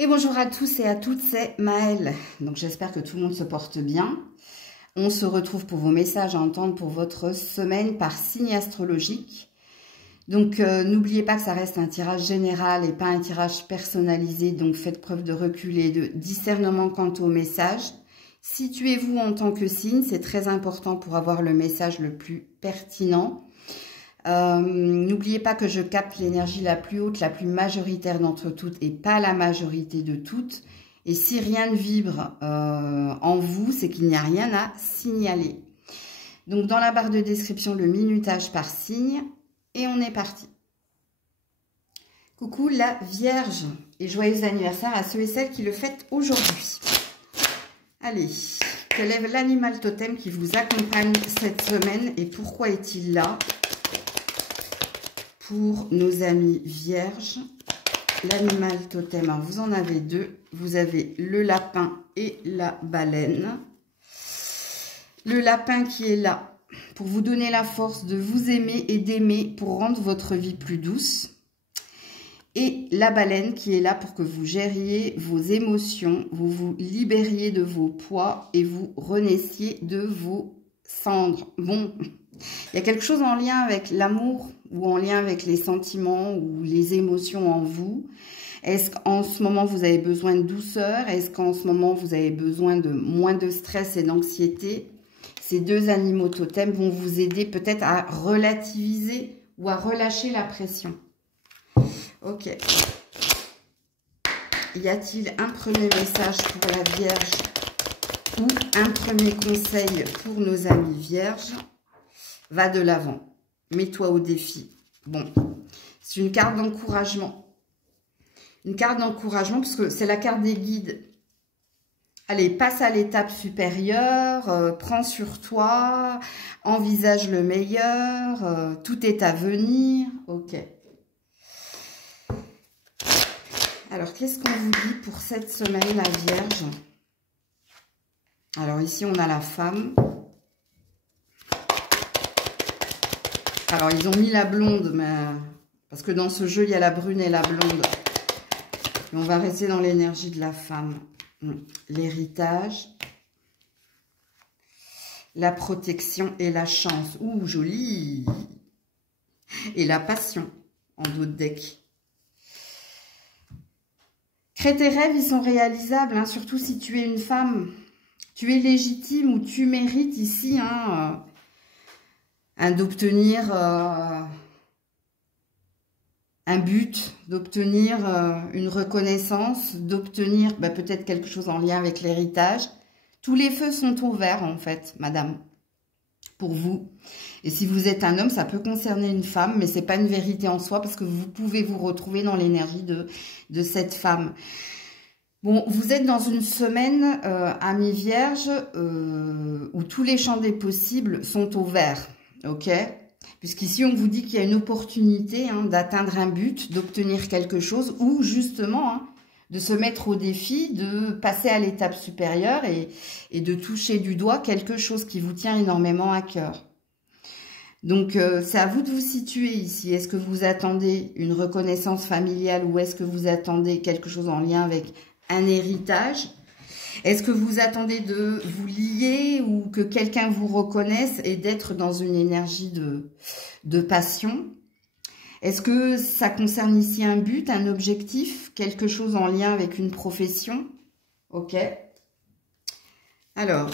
Et bonjour à tous et à toutes, c'est Maëlle. Donc j'espère que tout le monde se porte bien. On se retrouve pour vos messages à entendre pour votre semaine par signe astrologique. Donc n'oubliez pas que ça reste un tirage général et pas un tirage personnalisé. Donc faites preuve de recul et de discernement quant au message. Situez-vous en tant que signe, c'est très important pour avoir le message le plus pertinent. N'oubliez pas que je capte l'énergie la plus haute, la plus majoritaire d'entre toutes et pas la majorité de toutes. Et si rien ne vibre en vous, c'est qu'il n'y a rien à signaler. Donc dans la barre de description, le minutage par signe. Et on est parti. Coucou la Vierge et joyeux anniversaire à ceux et celles qui le fêtent aujourd'hui. Allez, quel est l'animal totem qui vous accompagne cette semaine et pourquoi est-il là? Pour nos amis vierges, l'animal totem, alors vous en avez deux. Vous avez le lapin et la baleine. Le lapin qui est là pour vous donner la force de vous aimer et d'aimer pour rendre votre vie plus douce. Et la baleine qui est là pour que vous gériez vos émotions, vous vous libériez de vos poids et vous renaissiez de vos cendres. Bon, il y a quelque chose en lien avec l'amour ou en lien avec les sentiments ou les émotions en vous. Est-ce qu'en ce moment, vous avez besoin de douceur? Est-ce qu'en ce moment, vous avez besoin de moins de stress et d'anxiété? Ces deux animaux totems vont vous aider peut-être à relativiser ou à relâcher la pression. Ok. Y a-t-il un premier message pour la Vierge ou un premier conseil pour nos amis vierges? Va de l'avant. Mets-toi au défi. Bon, c'est une carte d'encouragement. Une carte d'encouragement parce que c'est la carte des guides. Allez, passe à l'étape supérieure, prends sur toi, envisage le meilleur, tout est à venir. Ok. Alors, qu'est-ce qu'on vous dit pour cette semaine, la Vierge? Alors, ici, on a la femme. Alors, ils ont mis la blonde, mais parce que dans ce jeu, il y a la brune et la blonde. Et on va rester dans l'énergie de la femme. L'héritage, la protection et la chance. Ouh, joli! Et la passion, en dos de deck. Crée tes rêves, ils sont réalisables, hein, surtout si tu es une femme. Tu es légitime ou tu mérites ici d'obtenir un but, d'obtenir une reconnaissance, d'obtenir peut-être quelque chose en lien avec l'héritage. Tous les feux sont ouverts en fait, madame, pour vous. Et si vous êtes un homme, ça peut concerner une femme, mais c'est pas une vérité en soi parce que vous pouvez vous retrouver dans l'énergie de cette femme. Bon, vous êtes dans une semaine, amis vierges, où tous les champs des possibles sont ouverts, ok? Puisqu'ici, on vous dit qu'il y a une opportunité d'atteindre un but, d'obtenir quelque chose, ou justement de se mettre au défi, de passer à l'étape supérieure et de toucher du doigt quelque chose qui vous tient énormément à cœur. Donc, c'est à vous de vous situer ici. Est-ce que vous attendez une reconnaissance familiale ou est-ce que vous attendez quelque chose en lien avec un héritage? Est-ce que vous attendez de vous lier ou que quelqu'un vous reconnaisse et d'être dans une énergie de passion? Est-ce que ça concerne ici un but, un objectif, quelque chose en lien avec une profession? Ok. Alors,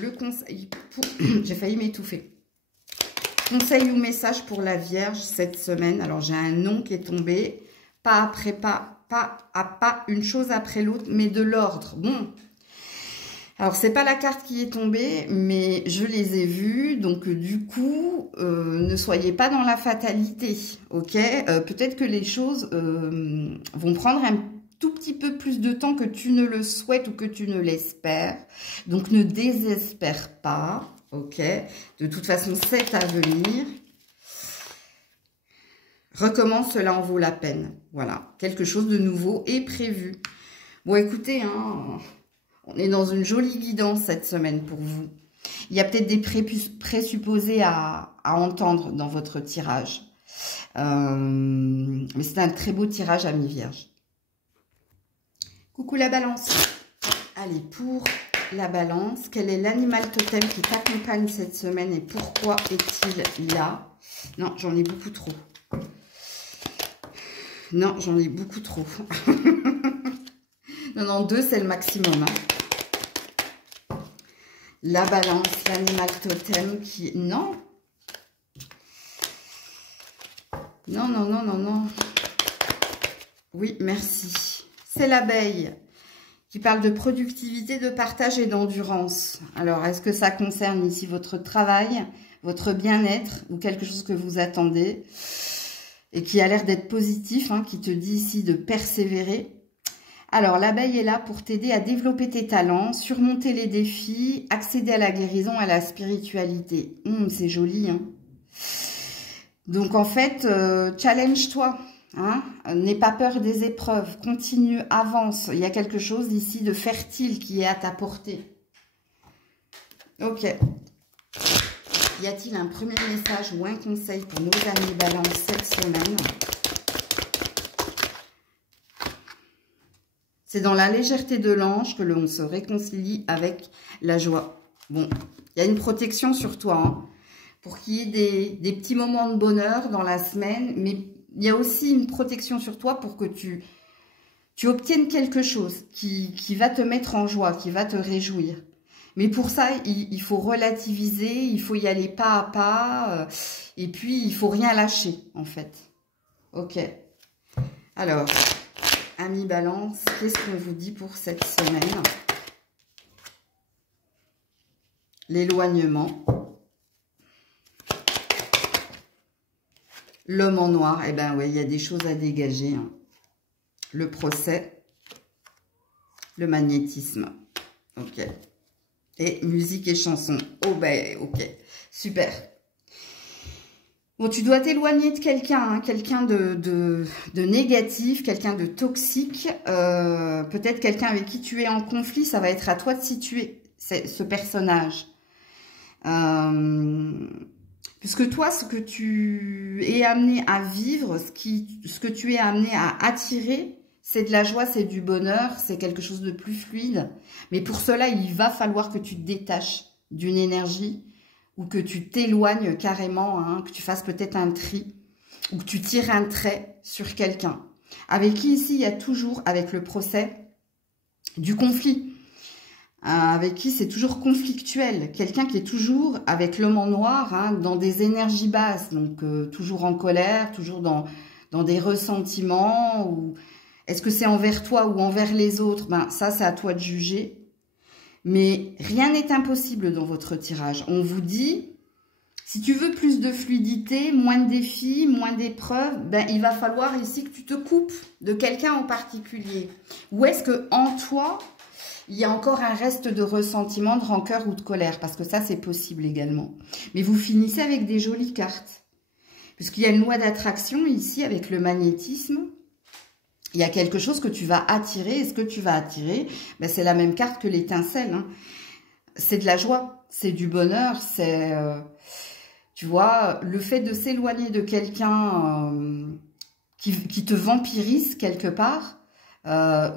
le conseil pour... J'ai failli m'étouffer. Conseil ou message pour la Vierge cette semaine. Alors, j'ai un nom qui est tombé. Pas après pas. Pas à pas, une chose après l'autre, mais de l'ordre. Bon, alors c'est pas la carte qui est tombée, mais je les ai vues, donc du coup, ne soyez pas dans la fatalité, ok? Peut-être que les choses vont prendre un tout petit peu plus de temps que tu ne le souhaites ou que tu ne l'espères, donc ne désespère pas, ok? De toute façon, c'est à venir. Recommence, cela en vaut la peine. Voilà, quelque chose de nouveau est prévu. Bon, écoutez, on est dans une jolie guidance cette semaine pour vous. Il y a peut-être des présupposés à entendre dans votre tirage. Mais c'est un très beau tirage, amis vierges. Coucou la balance. Allez, pour la balance, quel est l'animal totem qui t'accompagne cette semaine et pourquoi est-il là? Non, j'en ai beaucoup trop. Non, j'en ai beaucoup trop. Non, 2, c'est le maximum. Hein. La balance, l'animal totem qui... Non. Non. Oui, merci. C'est l'abeille qui parle de productivité, de partage et d'endurance. Alors, est-ce que ça concerne ici votre travail, votre bien-être ou quelque chose que vous attendez et qui a l'air d'être positif, hein, qui te dit ici de persévérer? Alors, l'abeille est là pour t'aider à développer tes talents, surmonter les défis, accéder à la guérison, à la spiritualité. C'est joli, hein. Donc, en fait, challenge-toi. Hein, n'aie pas peur des épreuves, continue, avance. Il y a quelque chose ici de fertile qui est à ta portée. Ok. Y a-t-il un premier message ou un conseil pour nos amis balance cette semaine? C'est dans la légèreté de l'ange que l'on se réconcilie avec la joie. Bon, il y a une protection sur toi, hein, pour qu'il y ait des petits moments de bonheur dans la semaine, mais il y a aussi une protection sur toi pour que tu obtiennes quelque chose qui va te mettre en joie, qui va te réjouir. Mais pour ça, il faut relativiser, il faut y aller pas à pas, et puis il faut rien lâcher, en fait. Ok. Alors, amis balance, qu'est-ce qu'on vous dit pour cette semaine? L'éloignement. L'homme en noir, eh bien oui, il y a des choses à dégager. Hein. Le procès, le magnétisme. Ok. Et musique et chanson. Oh ben, ok. Super. Bon, tu dois t'éloigner de quelqu'un, hein, quelqu'un de négatif, quelqu'un de toxique. Peut-être quelqu'un avec qui tu es en conflit, ça va être à toi de situer ce personnage. Puisque toi, ce que tu es amené à vivre, ce que tu es amené à attirer, c'est de la joie, c'est du bonheur, c'est quelque chose de plus fluide. Mais pour cela, il va falloir que tu te détaches d'une énergie ou que tu t'éloignes carrément, hein, que tu fasses peut-être un tri ou que tu tires un trait sur quelqu'un. Avec qui ici, il y a toujours, avec le procès, du conflit. Avec qui c'est toujours conflictuel, quelqu'un qui est toujours avec l'homme en noir, hein, dans des énergies basses, donc toujours en colère, toujours dans des ressentiments, ou est-ce que c'est envers toi ou envers les autres? Ben ça c'est à toi de juger, mais rien n'est impossible dans votre tirage. On vous dit, si tu veux plus de fluidité, moins de défis, moins d'épreuves, ben il va falloir ici que tu te coupes de quelqu'un en particulier. Ou est-ce que en toi il y a encore un reste de ressentiment, de rancœur ou de colère, parce que ça, c'est possible également. Mais vous finissez avec des jolies cartes. Puisqu'il y a une loi d'attraction ici, avec le magnétisme. Il y a quelque chose que tu vas attirer. Et ce que tu vas attirer, ben, c'est la même carte que l'étincelle. Hein. C'est de la joie, c'est du bonheur, c'est... tu vois, le fait de s'éloigner de quelqu'un qui te vampirise quelque part,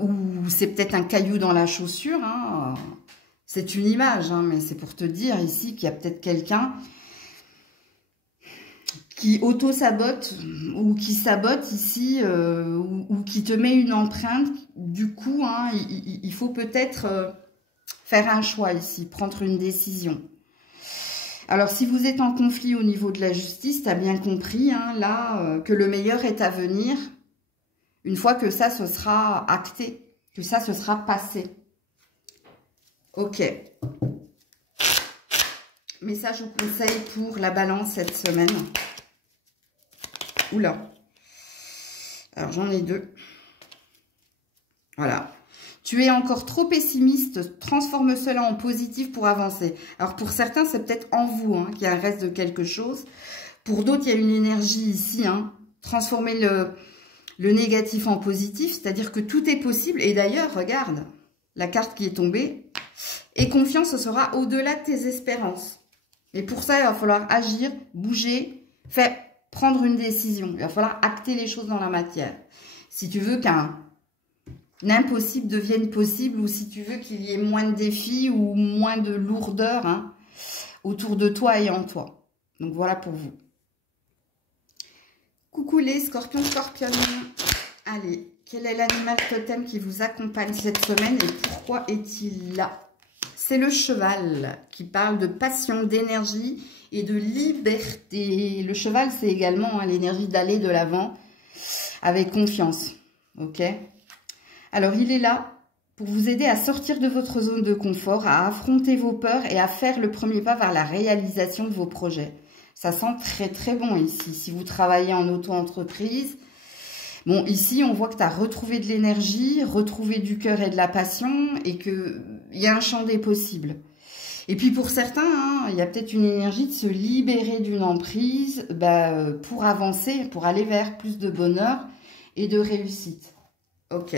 ou c'est peut-être un caillou dans la chaussure, hein. C'est une image, hein, mais c'est pour te dire ici qu'il y a peut-être quelqu'un qui auto-sabote ou qui sabote ici, ou qui te met une empreinte. Du coup, hein, il faut peut-être faire un choix ici, prendre une décision. Alors, si vous êtes en conflit au niveau de la justice, tu as bien compris, hein, là, que le meilleur est à venir. Une fois que ça, ce sera acté, que ça, ce sera passé. Ok. Message ou conseil pour la balance cette semaine. Oula. Alors, j'en ai 2. Voilà. Tu es encore trop pessimiste, transforme cela en positif pour avancer. Alors, pour certains, c'est peut-être en vous, hein, qu'il y a un reste de quelque chose. Pour d'autres, il y a une énergie ici, hein. Transformer le négatif en positif, c'est-à-dire que tout est possible. Et d'ailleurs, regarde, la carte qui est tombée, et confiance, ce sera au-delà de tes espérances. Et pour ça, il va falloir agir, bouger, prendre une décision. Il va falloir acter les choses dans la matière. Si tu veux qu'un l'impossible devienne possible, ou si tu veux qu'il y ait moins de défis ou moins de lourdeur hein, autour de toi et en toi. Donc voilà pour vous. Coucou les scorpions, scorpionnes. Allez, quel est l'animal totem qui vous accompagne cette semaine et pourquoi est-il là? C'est le cheval qui parle de passion, d'énergie et de liberté. Le cheval, c'est également hein, l'énergie d'aller de l'avant avec confiance. Ok? Alors, il est là pour vous aider à sortir de votre zone de confort, à affronter vos peurs et à faire le premier pas vers la réalisation de vos projets. Ça sent très très bon ici. Si vous travaillez en auto-entreprise, bon, ici, on voit que tu as retrouvé de l'énergie, retrouvé du cœur et de la passion et qu'il y a un champ des possibles. Et puis pour certains, hein, il y a peut-être une énergie de se libérer d'une emprise pour avancer, pour aller vers plus de bonheur et de réussite. Ok.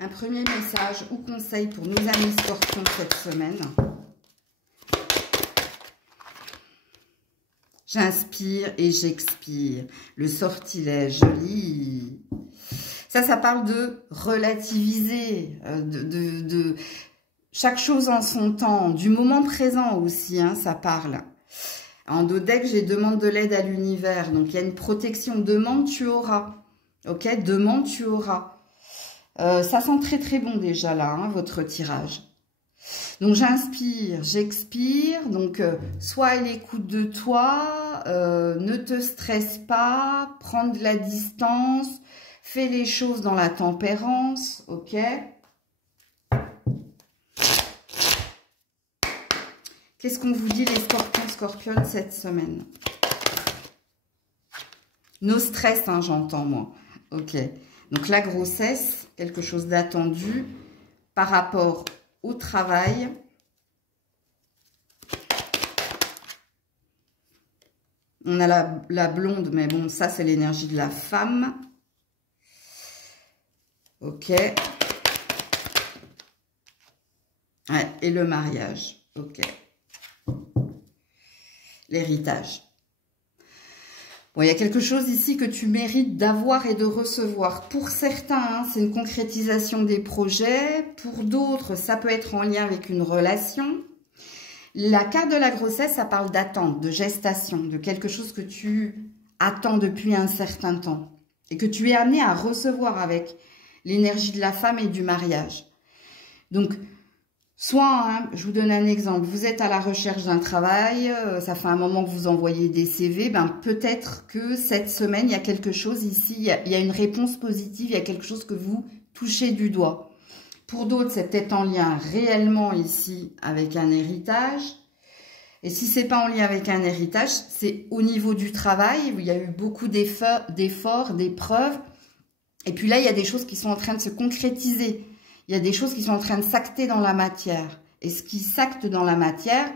Un premier message ou conseil pour nos amis scorpions cette semaine. J'inspire et j'expire. Le sortilège, joli. Ça parle de relativiser, de chaque chose en son temps, du moment présent aussi, hein, ça parle. En dos deck, j'ai demande de l'aide à l'univers. Donc, il y a une protection. Demande, tu auras. Ok, demande, tu auras. Ça sent très très bon déjà là, hein, votre tirage. Donc j'inspire, j'expire, donc sois à l'écoute de toi, ne te stresse pas, prends de la distance, fais les choses dans la tempérance, ok? Qu'est-ce qu'on vous dit les scorpions, scorpionnes cette semaine? No stress, hein, j'entends moi, ok? Donc la grossesse, quelque chose d'attendu par rapport au travail. On a la blonde, mais bon, ça c'est l'énergie de la femme. Ok. Ouais, et le mariage. Ok. L'héritage. Bon, il y a quelque chose ici que tu mérites d'avoir et de recevoir. Pour certains, hein, c'est une concrétisation des projets. Pour d'autres, ça peut être en lien avec une relation. La carte de la grossesse, ça parle d'attente, de gestation, de quelque chose que tu attends depuis un certain temps et que tu es amené à recevoir avec l'énergie de la femme et du mariage. Donc, soit, hein, je vous donne un exemple, vous êtes à la recherche d'un travail, ça fait un moment que vous envoyez des CV, ben peut-être que cette semaine, il y a quelque chose ici, il y a une réponse positive, il y a quelque chose que vous touchez du doigt. Pour d'autres, c'est peut-être en lien réellement ici avec un héritage. Et si c'est pas en lien avec un héritage, c'est au niveau du travail, où il y a eu beaucoup d'efforts, d'épreuves. Et puis là, il y a des choses qui sont en train de se concrétiser. Il y a des choses qui sont en train de s'acter dans la matière. Et ce qui s'acte dans la matière,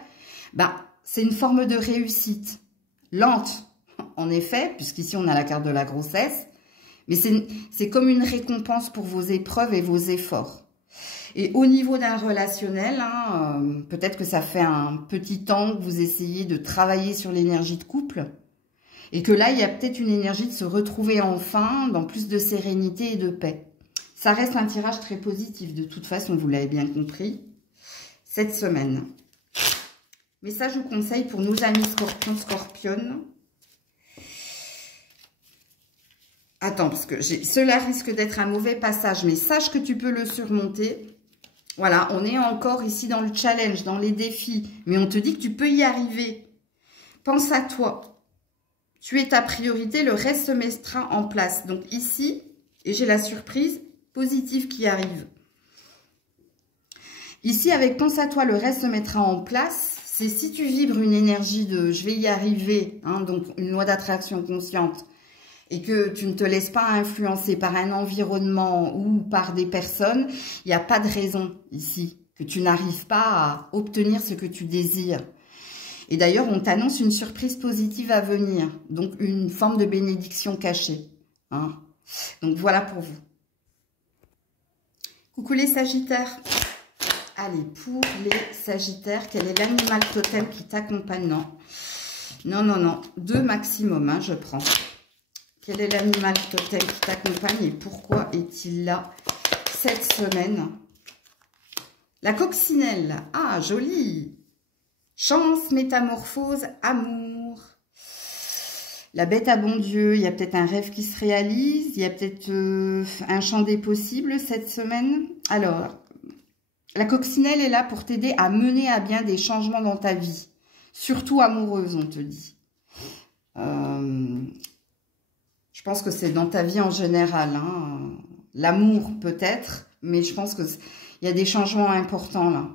ben, c'est une forme de réussite. Lente, en effet, puisqu'ici on a la carte de la grossesse. Mais c'est comme une récompense pour vos épreuves et vos efforts. Et au niveau d'un relationnel, hein, peut-être que ça fait un petit temps que vous essayez de travailler sur l'énergie de couple. Et que là, il y a peut-être une énergie de se retrouver enfin dans plus de sérénité et de paix. Ça reste un tirage très positif, de toute façon, vous l'avez bien compris, cette semaine. Message ou conseil pour nos amis scorpions, scorpionnes. Attends, parce que cela risque d'être un mauvais passage, mais sache que tu peux le surmonter. Voilà, on est encore ici dans le challenge, dans les défis, mais on te dit que tu peux y arriver. Pense à toi. Tu es ta priorité, le reste se mettra en place. Donc ici, et j'ai la surprise positive qui arrive. Ici, avec pense à toi, le reste se mettra en place. C'est si tu vibres une énergie de je vais y arriver, hein, donc une loi d'attraction consciente, et que tu ne te laisses pas influencer par un environnement ou par des personnes, il n'y a pas de raison ici que tu n'arrives pas à obtenir ce que tu désires. Et d'ailleurs, on t'annonce une surprise positive à venir, donc une forme de bénédiction cachée. Hein. Donc voilà pour vous. Coucou les Sagittaires. Allez, pour les Sagittaires, quel est l'animal totem qui t'accompagne? Non, non, non, non. 2 maximum, hein, je prends. Quel est l'animal totem qui t'accompagne et pourquoi est-il là cette semaine? La coccinelle. Ah, joli. Chance, métamorphose, amour. La bête à bon Dieu. Il y a peut-être un rêve qui se réalise. Il y a peut-être un champ des possibles cette semaine. Alors, la coccinelle est là pour t'aider à mener à bien des changements dans ta vie. Surtout amoureuse, on te dit. Je pense que c'est dans ta vie en général. Hein. L'amour peut-être, mais je pense qu'il y a des changements importants là.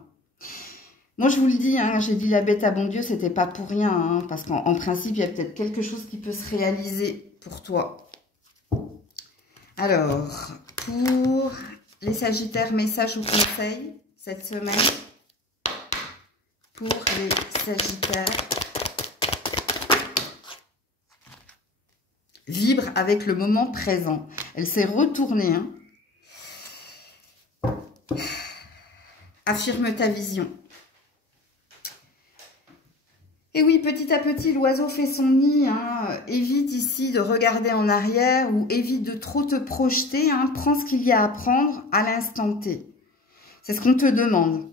Moi, je vous le dis, hein, j'ai dit la bête à bon Dieu, c'était pas pour rien. Hein, parce qu'en principe, il y a peut-être quelque chose qui peut se réaliser pour toi. Alors, pour les Sagittaires, messages ou conseils cette semaine. Pour les Sagittaires. Vibre avec le moment présent. Elle s'est retournée. Hein. Affirme ta vision. Et oui, petit à petit, l'oiseau fait son nid. Hein. Évite ici de regarder en arrière ou évite de trop te projeter. Hein. Prends ce qu'il y a à prendre à l'instant T. C'est ce qu'on te demande.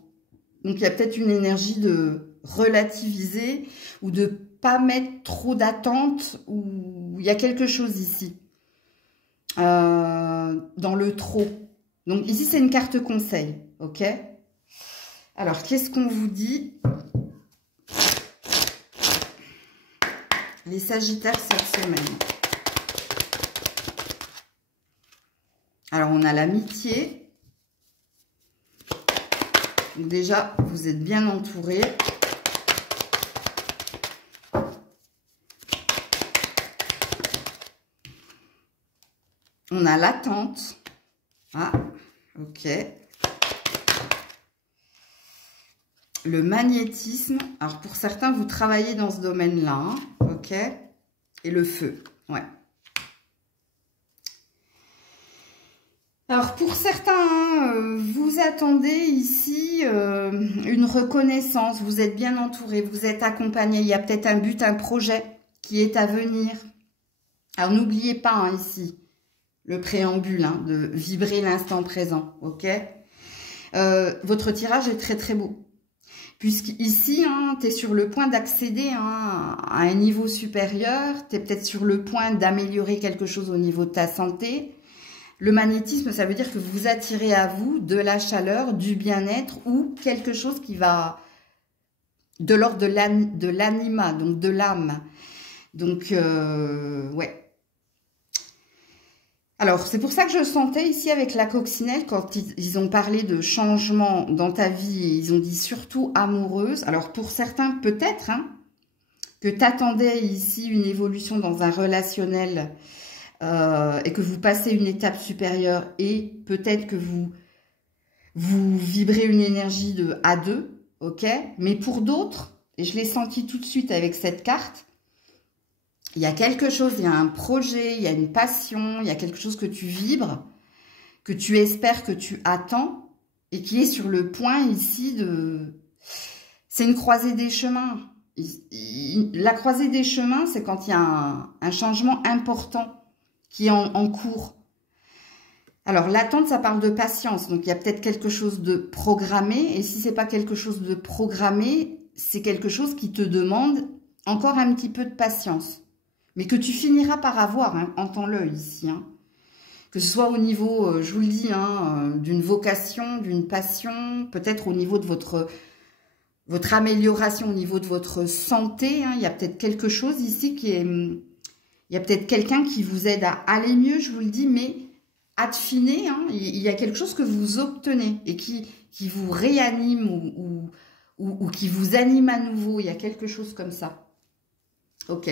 Donc, il y a peut-être une énergie de relativiser ou de pas mettre trop d'attentes ou il y a quelque chose ici dans le trop. Donc ici c'est une carte conseil, ok? Alors qu'est-ce qu'on vous dit les Sagittaires cette semaine? Alors on a l'amitié. Déjà vous êtes bien entourés. On a l'attente. Ah, ok. Le magnétisme. Alors, pour certains, vous travaillez dans ce domaine-là. Hein, ok. Et le feu. Ouais. Alors, pour certains, hein, vous attendez ici une reconnaissance. Vous êtes bien entouré. Vous êtes accompagné. Il y a peut-être un but, un projet qui est à venir. Alors, n'oubliez pas hein, ici. Le préambule, hein, de vibrer l'instant présent, ok? Votre tirage est très très beau. Puisqu'ici, hein, tu es sur le point d'accéder hein, à un niveau supérieur, tu es peut-être sur le point d'améliorer quelque chose au niveau de ta santé. Le magnétisme, ça veut dire que vous attirez à vous de la chaleur, du bien-être ou quelque chose qui va de l'ordre de l'anima, donc de l'âme. Donc, ouais. Alors, c'est pour ça que je le sentais ici avec la coccinelle, quand ils ont parlé de changement dans ta vie, ils ont dit surtout amoureuse. Alors, pour certains, peut-être hein, que tu attendais ici une évolution dans un relationnel et que vous passez une étape supérieure et peut-être que vous vibrez une énergie de A2, ok? Mais pour d'autres, et je l'ai senti tout de suite avec cette carte, il y a quelque chose, il y a un projet, il y a une passion, il y a quelque chose que tu vibres, que tu espères, que tu attends, et qui est sur le point ici de... C'est une croisée des chemins. La croisée des chemins, c'est quand il y a un changement important qui est en cours. Alors, l'attente, ça parle de patience. Donc, il y a peut-être quelque chose de programmé. Et si ce n'est pas quelque chose de programmé, c'est quelque chose qui te demande encore un petit peu de patience. Mais que tu finiras par avoir, hein, entends-le ici. Hein. Que ce soit au niveau, je vous le dis, hein, d'une vocation, d'une passion, peut-être au niveau de votre amélioration, au niveau de votre santé. Hein. Il y a peut-être quelque chose ici qui est... Il y a peut-être quelqu'un qui vous aide à aller mieux, je vous le dis, mais affiner, hein, il y a quelque chose que vous obtenez et qui vous réanime ou qui vous anime à nouveau. Il y a quelque chose comme ça. Ok.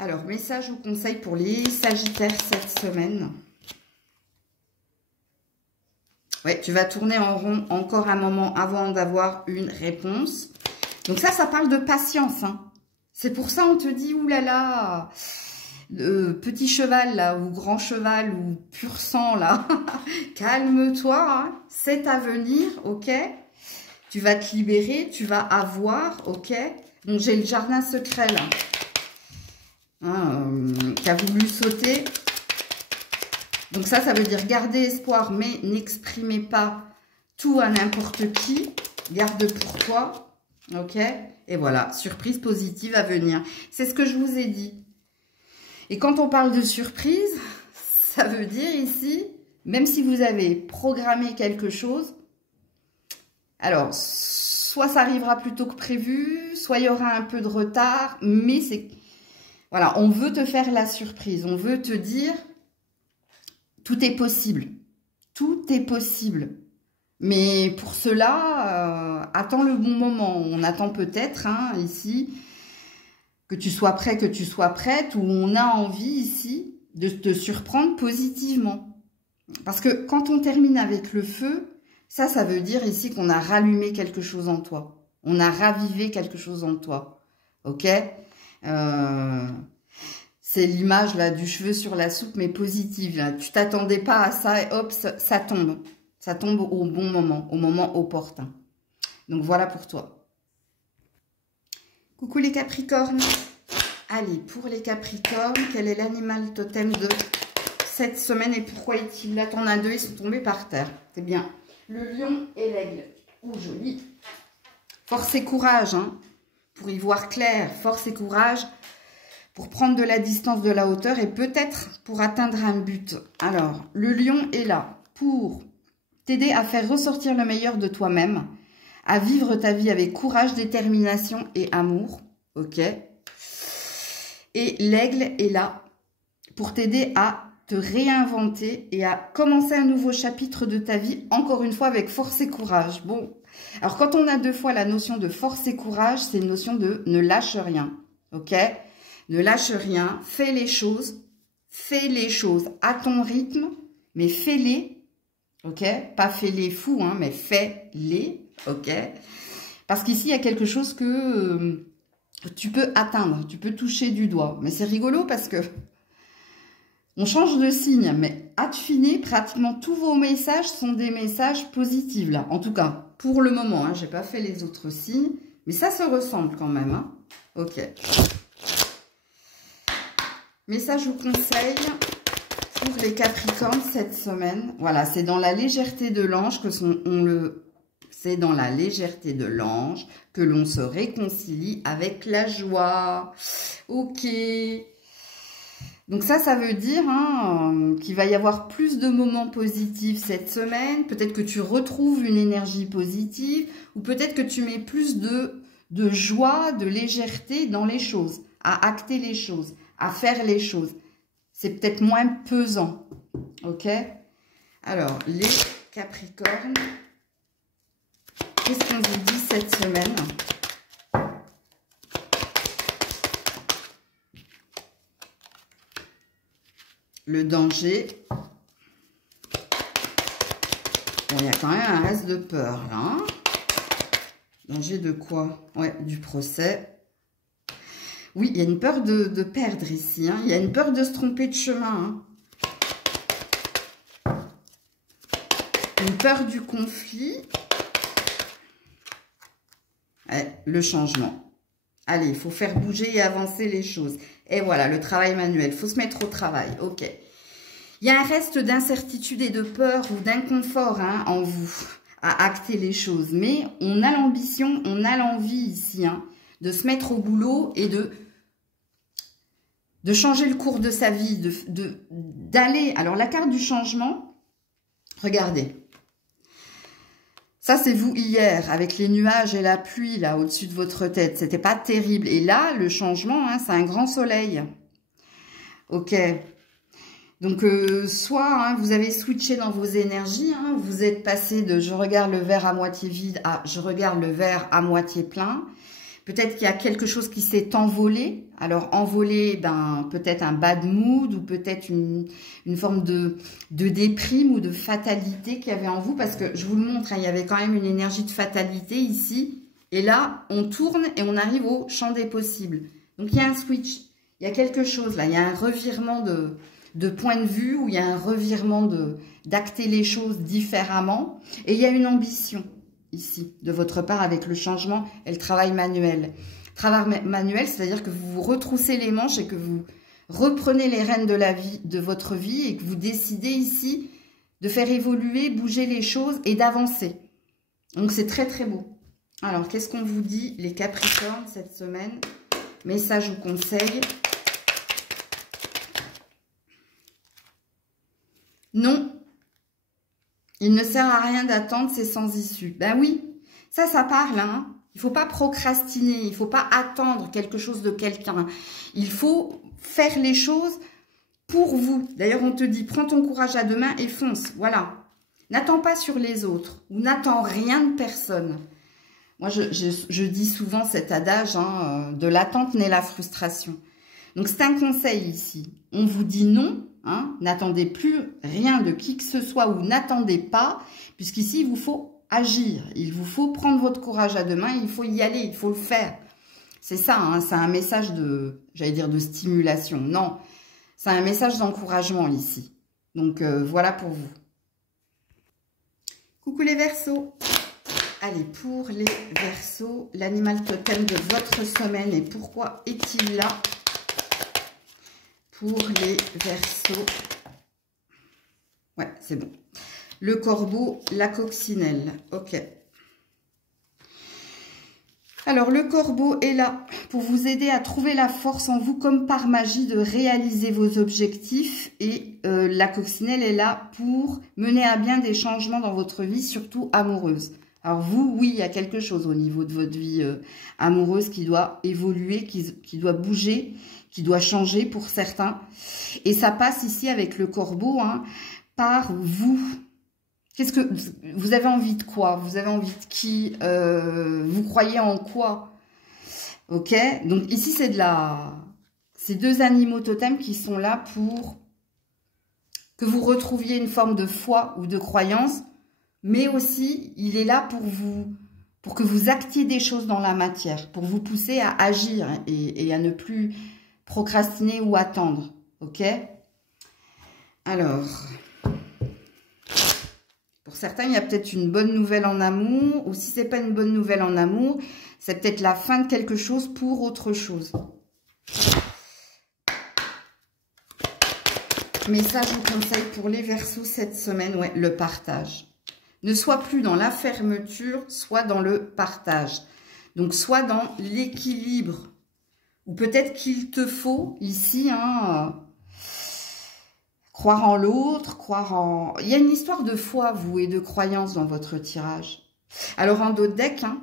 Alors, message ou conseil pour les Sagittaires cette semaine. Ouais, tu vas tourner en rond encore un moment avant d'avoir une réponse. Donc ça parle de patience. Hein. C'est pour ça on te dit, oulala, petit cheval là, ou grand cheval, ou pur sang là. Calme-toi, hein. C'est à venir, ok? Tu vas te libérer, tu vas avoir, ok? Donc j'ai le jardin secret là. hein, qui a voulu sauter. Donc ça veut dire garder espoir, mais n'exprimez pas tout à n'importe qui. Garde pour toi, ok? Et voilà, surprise positive à venir. C'est ce que je vous ai dit. Et quand on parle de surprise, ça veut dire ici, même si vous avez programmé quelque chose, alors, soit ça arrivera plus tôt que prévu, soit il y aura un peu de retard, mais c'est... Voilà, on veut te faire la surprise, on veut te dire, tout est possible, tout est possible. Mais pour cela, attends le bon moment. On attend peut-être, hein, ici, que tu sois prêt, que tu sois prête, ou on a envie ici de te surprendre positivement. Parce que quand on termine avec le feu, ça veut dire ici qu'on a rallumé quelque chose en toi. On a ravivé quelque chose en toi. Ok? C'est l'image là du cheveu sur la soupe, mais positive. Là. Tu t'attendais pas à ça et hop, ça tombe. Ça tombe au bon moment, au moment opportun. Donc voilà pour toi. Coucou les Capricornes. Allez, pour les Capricornes, quel est l'animal totem de cette semaine et pourquoi est-il là? T'en as deux, ils sont tombés par terre. C'est bien. Le lion et l'aigle. Oh, joli. Force et courage, hein, pour y voir clair. Force et courage pour prendre de la distance, de la hauteur et peut-être pour atteindre un but. Alors, le lion est là pour t'aider à faire ressortir le meilleur de toi-même, à vivre ta vie avec courage, détermination et amour. Ok. Et l'aigle est là pour t'aider à te réinventer et à commencer un nouveau chapitre de ta vie, encore une fois avec force et courage. Bon, alors quand on a deux fois la notion de force et courage, c'est une notion de ne lâche rien. Ok. Ne lâche rien, fais les choses à ton rythme, mais fais-les, ok? Pas fais-les fous, hein, mais fais-les, ok? Parce qu'ici, il y a quelque chose que tu peux atteindre, tu peux toucher du doigt. Mais c'est rigolo parce que on change de signe, mais à fini, pratiquement tous vos messages sont des messages positifs, là. En tout cas, pour le moment, hein, j'ai pas fait les autres signes, mais ça se ressemble quand même, hein? Ok. Mais ça, je vous conseille pour les Capricornes cette semaine. Voilà, c'est dans la légèreté de l'ange que c'est dans la légèreté de l'ange que l'on se réconcilie avec la joie. Ok. Donc ça veut dire hein, qu'il va y avoir plus de moments positifs cette semaine. Peut-être que tu retrouves une énergie positive ou peut-être que tu mets plus de joie, de légèreté dans les choses, à acter les choses, à faire les choses. C'est peut-être moins pesant. Ok? Alors, les Capricornes, qu'est-ce qu'on vous dit cette semaine? Le danger. Bon, il y a quand même un reste de peur, là. Hein? Danger de quoi? Ouais, du procès. Oui, il y a une peur de perdre ici. Hein. Il y a une peur de se tromper de chemin. Hein. Une peur du conflit. Ouais, le changement. Allez, il faut faire bouger et avancer les choses. Et voilà, le travail manuel. Il faut se mettre au travail. Ok. Il y a un reste d'incertitude et de peur ou d'inconfort hein, en vous à acter les choses. Mais on a l'ambition, on a l'envie ici hein, de se mettre au boulot et de changer le cours de sa vie, d'aller... Alors, la carte du changement, regardez. Ça, c'est vous hier, avec les nuages et la pluie, là, au-dessus de votre tête. C'était pas terrible. Et là, le changement, hein, c'est un grand soleil. Ok. Donc, soit hein, vous avez switché dans vos énergies, hein, vous êtes passé de « je regarde le verre à moitié vide » à « je regarde le verre à moitié plein ». Peut-être qu'il y a quelque chose qui s'est envolé. Alors, envolé, ben, peut-être un bad mood ou peut-être une forme de déprime ou de fatalité qu'il y avait en vous. Parce que, je vous le montre, hein, il y avait quand même une énergie de fatalité ici. Et là, on tourne et on arrive au champ des possibles. Donc, il y a un switch. Il y a quelque chose là. Il y a un revirement de point de vue ou il y a un revirement d'acter les choses différemment. Et il y a une ambition. Ici, de votre part, avec le changement et le travail manuel. Travail manuel, c'est-à-dire que vous vous retroussez les manches et que vous reprenez les rênes de la vie, de votre vie, et que vous décidez ici de faire évoluer, bouger les choses et d'avancer. Donc, c'est très, très beau. Alors, qu'est-ce qu'on vous dit, les Capricornes, cette semaine? Message ou conseil? Non. Il ne sert à rien d'attendre, c'est sans issue. Ben oui, ça parle, hein. Il ne faut pas procrastiner, il ne faut pas attendre quelque chose de quelqu'un. Il faut faire les choses pour vous. D'ailleurs, on te dit, prends ton courage à deux mains et fonce. Voilà. N'attends pas sur les autres ou n'attends rien de personne. Moi, je dis souvent cet adage, hein, de l'attente naît la frustration. Donc, c'est un conseil ici. On vous dit non, hein, n'attendez plus rien de qui que ce soit ou n'attendez pas, puisqu'ici, il vous faut agir. Il vous faut prendre votre courage à deux mains, il faut y aller, il faut le faire. C'est ça, hein, c'est un message de, j'allais dire, de stimulation. Non, c'est un message d'encouragement ici. Donc, voilà pour vous. Coucou les Verseaux. Allez, pour les Verseaux, l'animal totem de votre semaine et pourquoi est-il là? Pour les Verseaux. Ouais, c'est bon. Le corbeau, la coccinelle. Ok. Alors, le corbeau est là pour vous aider à trouver la force en vous, comme par magie, de réaliser vos objectifs. Et la coccinelle est là pour mener à bien des changements dans votre vie, surtout amoureuse. Alors vous, oui, il y a quelque chose au niveau de votre vie amoureuse qui doit évoluer, qui doit bouger, qui doit changer pour certains. Et ça passe ici avec le corbeau, hein, par vous. Qu'est-ce que vous avez envie de quoi? Vous avez envie de qui? Vous croyez en quoi? Ok, donc ici c'est c'est deux animaux totems qui sont là pour que vous retrouviez une forme de foi ou de croyance. Mais aussi, il est là pour que vous actiez des choses dans la matière, pour vous pousser à agir et à ne plus procrastiner ou attendre. Ok? Alors, pour certains, il y a peut-être une bonne nouvelle en amour, ou si ce n'est pas une bonne nouvelle en amour, c'est peut-être la fin de quelque chose pour autre chose. Message ou conseil pour les Verseaux cette semaine, ouais, le partage. Ne sois plus dans la fermeture, soit dans le partage. Donc, soit dans l'équilibre. Ou peut-être qu'il te faut, ici, hein, croire en l'autre, croire en... Il y a une histoire de foi, vous, et de croyance dans votre tirage. Alors, en d'autres decks, hein,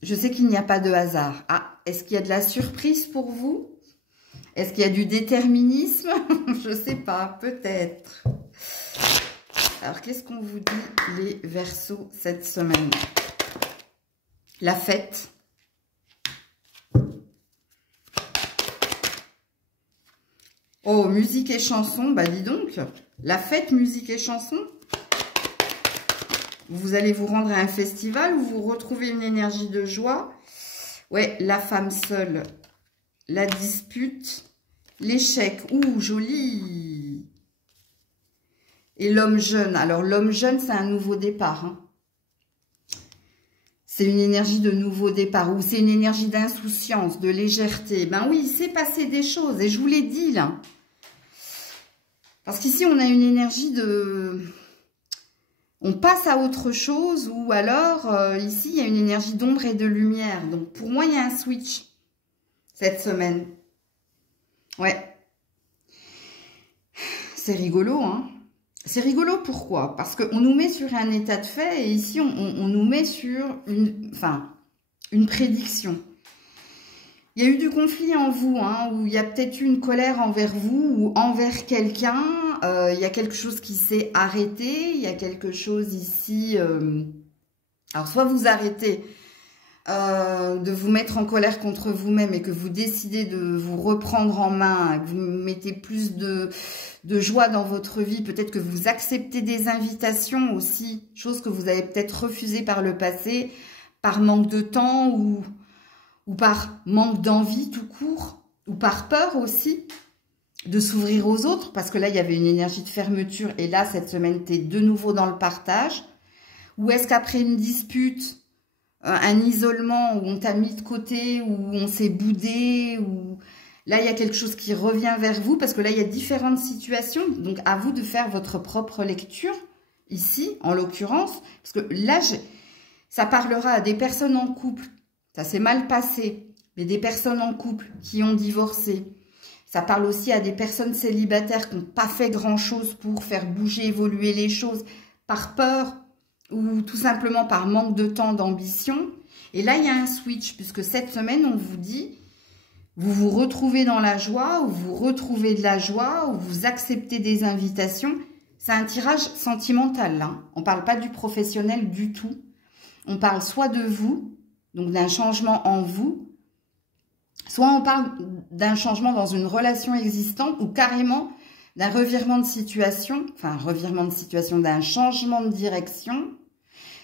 je sais qu'il n'y a pas de hasard. Ah, est-ce qu'il y a de la surprise pour vous? Est-ce qu'il y a du déterminisme? Je ne sais pas, peut-être. Alors, qu'est-ce qu'on vous dit, les Verseaux, cette semaine? La fête. Oh, musique et chanson, bah dis donc. La fête, musique et chanson. Vous allez vous rendre à un festival où vous retrouvez une énergie de joie. Ouais, la femme seule. La dispute. L'échec. Ouh, joli. Et l'homme jeune. Alors, l'homme jeune, c'est un nouveau départ. Hein. C'est une énergie de nouveau départ. Ou c'est une énergie d'insouciance, de légèreté. Ben oui, il s'est passé des choses. Et je vous l'ai dit, là. Parce qu'ici, on a une énergie de... On passe à autre chose. Ou alors, ici, il y a une énergie d'ombre et de lumière. Donc, pour moi, il y a un switch cette semaine. Ouais. C'est rigolo, hein. C'est rigolo, pourquoi? Parce qu'on nous met sur un état de fait et ici, on nous met sur une prédiction. Il y a eu du conflit en vous, hein, où il y a peut-être eu une colère envers vous ou envers quelqu'un. Il y a quelque chose qui s'est arrêté. Il y a quelque chose ici... alors, soit vous arrêtez de vous mettre en colère contre vous-même et que vous décidez de vous reprendre en main, que vous mettez plus de joie dans votre vie, peut-être que vous acceptez des invitations aussi, chose que vous avez peut-être refusée par le passé, par manque de temps ou par manque d'envie tout court, ou par peur aussi de s'ouvrir aux autres, parce que là, il y avait une énergie de fermeture, et là, cette semaine, tu es de nouveau dans le partage. Ou est-ce qu'après une dispute... un isolement où on t'a mis de côté, où on s'est boudé, où là, il y a quelque chose qui revient vers vous, parce que là, il y a différentes situations. Donc, à vous de faire votre propre lecture, ici, en l'occurrence. Parce que là, ça parlera à des personnes en couple. Ça s'est mal passé. Mais des personnes en couple qui ont divorcé. Ça parle aussi à des personnes célibataires qui n'ont pas fait grand-chose pour faire bouger, évoluer les choses par peur ou tout simplement par manque de temps, d'ambition. Et là, il y a un switch, puisque cette semaine, on vous dit, vous vous retrouvez dans la joie, ou vous retrouvez de la joie, ou vous acceptez des invitations. C'est un tirage sentimental, là. On ne parle pas du professionnel du tout. On parle soit de vous, donc d'un changement en vous, soit on parle d'un changement dans une relation existante, ou carrément d'un revirement de situation, enfin, revirement de situation, d'un changement de direction.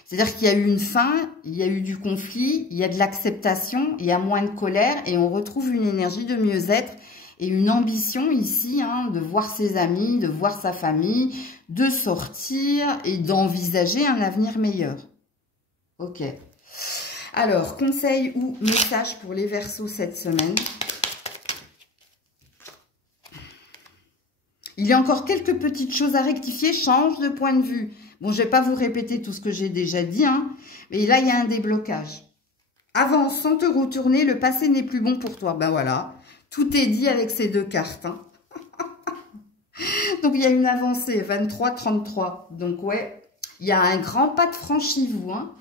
C'est-à-dire qu'il y a eu une fin, il y a eu du conflit, il y a de l'acceptation, il y a moins de colère et on retrouve une énergie de mieux-être et une ambition ici, hein, de voir ses amis, de voir sa famille, de sortir et d'envisager un avenir meilleur. Ok. Alors, conseil ou message pour les Verseaux cette semaine. Il y a encore quelques petites choses à rectifier, change de point de vue. Bon, je ne vais pas vous répéter tout ce que j'ai déjà dit, hein, mais là, il y a un déblocage. Avance sans te retourner, le passé n'est plus bon pour toi. Ben voilà, tout est dit avec ces deux cartes. Hein. Donc, il y a une avancée, 23-33. Donc, ouais, il y a un grand pas de franchi, vous. Hein.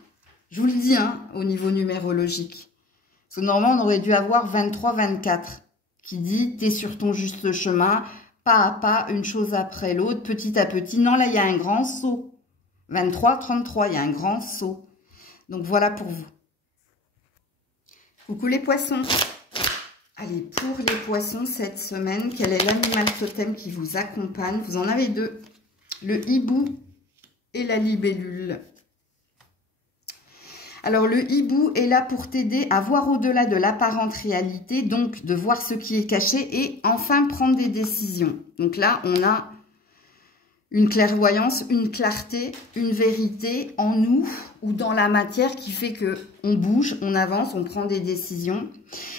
Je vous le dis, hein, au niveau numérologique. Parce que normalement, on aurait dû avoir 23-24, qui dit, t'es sur ton juste chemin, pas à pas, une chose après l'autre, petit à petit. Non, là, il y a un grand saut. 23-33, il y a un grand saut. Donc, voilà pour vous. Coucou les poissons. Allez, pour les poissons, cette semaine, quel est l'animal totem qui vous accompagne? Vous en avez deux. Le hibou et la libellule. Alors, le hibou est là pour t'aider à voir au-delà de l'apparente réalité, donc de voir ce qui est caché et enfin prendre des décisions. Donc là, on a une clairvoyance, une clarté, une vérité en nous ou dans la matière qui fait que on bouge, on avance, on prend des décisions.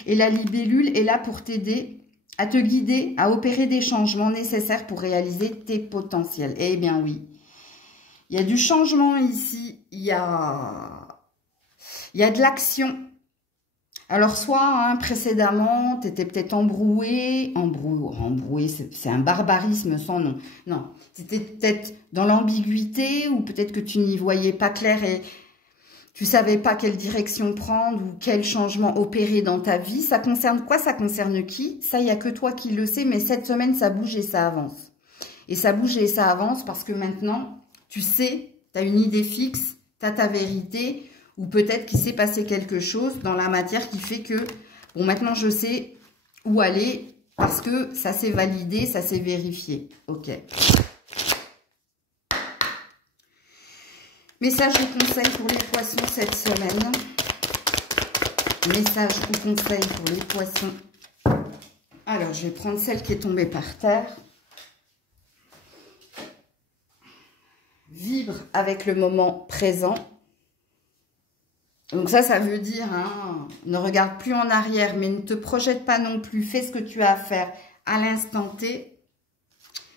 Et la libellule est là pour t'aider à te guider, à opérer des changements nécessaires pour réaliser tes potentiels. Eh bien oui, il y a du changement ici, il y a de l'action. Alors, soit, hein, précédemment, tu étais peut-être embroué, c'est un barbarisme sans nom. Non, tu étais peut-être dans l'ambiguïté ou peut-être que tu n'y voyais pas clair et tu savais pas quelle direction prendre ou quel changement opérer dans ta vie. Ça concerne quoi? Ça concerne qui? Ça, il n'y a que toi qui le sais, mais cette semaine, ça bouge et ça avance. Et ça bouge et ça avance parce que maintenant, tu sais, tu as une idée fixe, tu as ta vérité. Ou peut-être qu'il s'est passé quelque chose dans la matière qui fait que, bon, maintenant je sais où aller parce que ça s'est validé, ça s'est vérifié. Ok. Message ou conseil pour les poissons cette semaine. Message ou conseil pour les poissons. Alors, je vais prendre celle qui est tombée par terre. Vivre avec le moment présent. Donc ça veut dire, hein, ne regarde plus en arrière, mais ne te projette pas non plus. Fais ce que tu as à faire à l'instant T.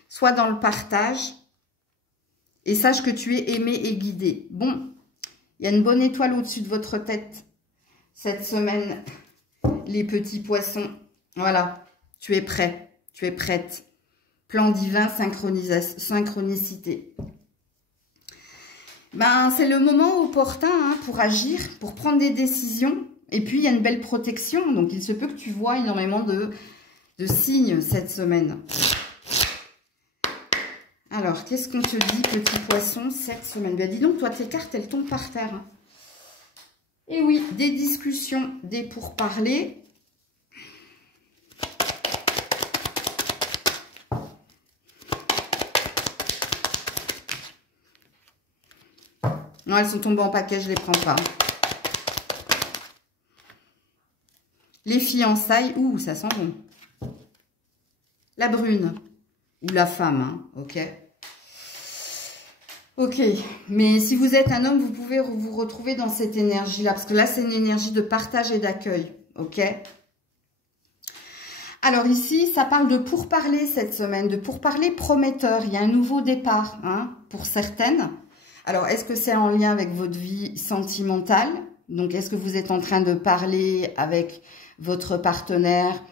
Sois dans le partage. Et sache que tu es aimé et guidé. Bon, il y a une bonne étoile au-dessus de votre tête. Cette semaine, les petits poissons. Voilà, tu es prêt, tu es prête. Plan divin, synchronicité. Ben, c'est le moment opportun, hein, pour agir, pour prendre des décisions. Et puis, il y a une belle protection. Donc, il se peut que tu vois énormément de signes cette semaine. Alors, qu'est-ce qu'on te dit, petit poisson, cette semaine? Ben, dis donc, toi, tes cartes, elles tombent par terre. Hein. Et oui, des discussions, des pourparlers. Non, elles sont tombées en paquet, je ne les prends pas. Les fiançailles, ouh, ça sent bon. La brune, ou la femme, hein, ok. Ok, mais si vous êtes un homme, vous pouvez vous retrouver dans cette énergie-là, parce que là, c'est une énergie de partage et d'accueil, ok? Alors ici, ça parle de pourparlers cette semaine, de pourparlers prometteurs. Il y a un nouveau départ, hein, pour certaines. Alors, est-ce que c'est en lien avec votre vie sentimentale? Donc, est-ce que vous êtes en train de parler avec votre partenaire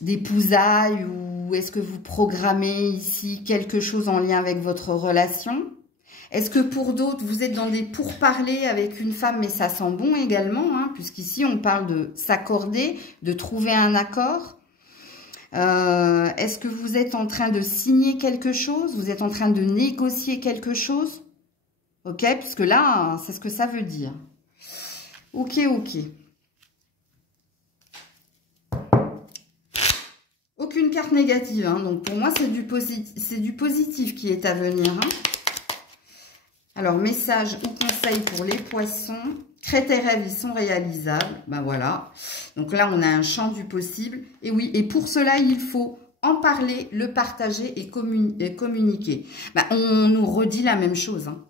d'épousailles ou est-ce que vous programmez ici quelque chose en lien avec votre relation? Est-ce que pour d'autres, vous êtes dans des pourparlers avec une femme, mais ça sent bon également, hein, puisqu'ici, on parle de s'accorder, de trouver un accord. Est-ce que vous êtes en train de signer quelque chose? Vous êtes en train de négocier quelque chose? Ok, puisque là, c'est ce que ça veut dire. Ok, ok. Aucune carte négative, hein, donc pour moi, c'est du positif qui est à venir. Hein. Alors, message ou conseil pour les poissons. Crée tes rêves, ils sont réalisables. Ben voilà. Donc là, on a un champ du possible. Et oui, et pour cela, il faut en parler, le partager et communiquer. Ben, on nous redit la même chose. Hein.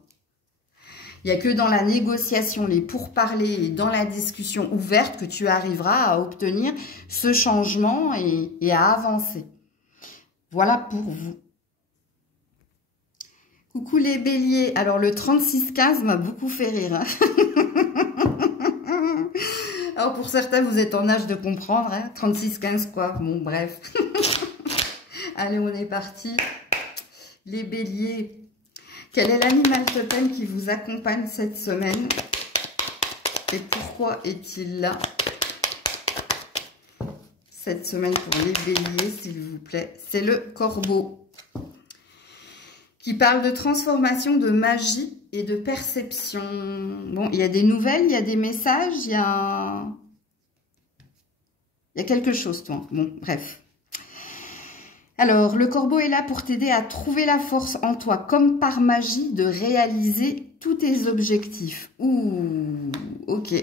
Il n'y a que dans la négociation, les pourparlers et dans la discussion ouverte que tu arriveras à obtenir ce changement et à avancer. Voilà pour vous. Coucou les béliers. Alors le 36-15 m'a beaucoup fait rire. Hein. Alors pour certains, vous êtes en âge de comprendre. Hein. 36-15 quoi. Bon bref. Allez, on est parti. Les béliers. Quel est l'animal totem qui vous accompagne cette semaine? Et pourquoi est-il là cette semaine pour les béliers, s'il vous plaît? C'est le corbeau. Qui parle de transformation, de magie et de perception. Bon, il y a des nouvelles, il y a des messages, il y a quelque chose, toi. Bon, bref. Alors, le corbeau est là pour t'aider à trouver la force en toi, comme par magie, de réaliser tous tes objectifs. Ouh, ok.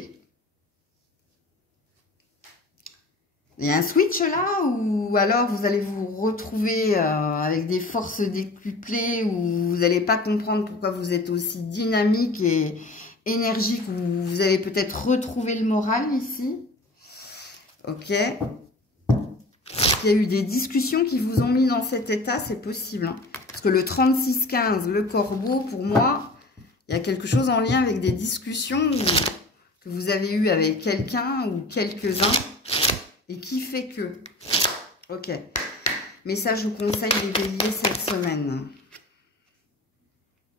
Il y a un switch là, ou alors vous allez vous retrouver avec des forces décuplées, où vous n'allez pas comprendre pourquoi vous êtes aussi dynamique et énergique, ou vous allez peut-être retrouver le moral ici. Ok. Il y a eu des discussions qui vous ont mis dans cet état, c'est possible. Hein. Parce que le 36-15, le corbeau, pour moi, il y a quelque chose en lien avec des discussions que vous avez eues avec quelqu'un ou quelques-uns. Et qui fait que... Ok. Message ou conseil des béliers cette semaine.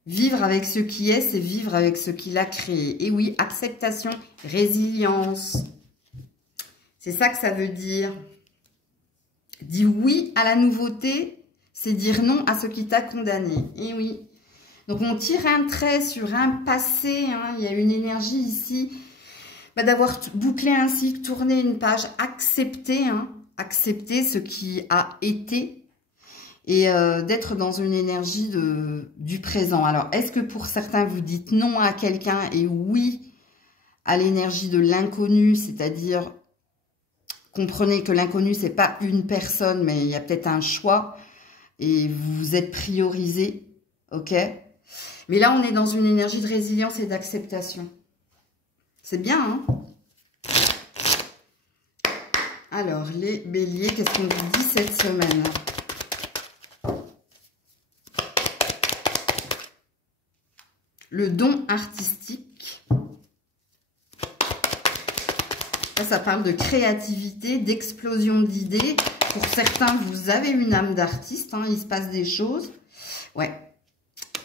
Vivre avec ce qui est, c'est vivre avec ce qu'il a créé. Et oui, acceptation, résilience. C'est ça que ça veut dire. Dire oui à la nouveauté, c'est dire non à ce qui t'a condamné. Et oui. Donc on tire un trait sur un passé. Hein. Il y a une énergie ici. D'avoir bouclé un cycle, tourné une page, accepter, hein, accepter ce qui a été et d'être dans une énergie du présent. Alors, est-ce que pour certains, vous dites non à quelqu'un et oui à l'énergie de l'inconnu, c'est-à-dire, comprenez que l'inconnu, c'est pas une personne, mais il y a peut-être un choix et vous êtes priorisé, ok? Mais là, on est dans une énergie de résilience et d'acceptation. C'est bien, hein? Alors, les béliers, qu'est-ce qu'on vous dit cette semaine? Le don artistique. Là, ça parle de créativité, d'explosion d'idées. Pour certains, vous avez une âme d'artiste, hein, il se passe des choses. Ouais.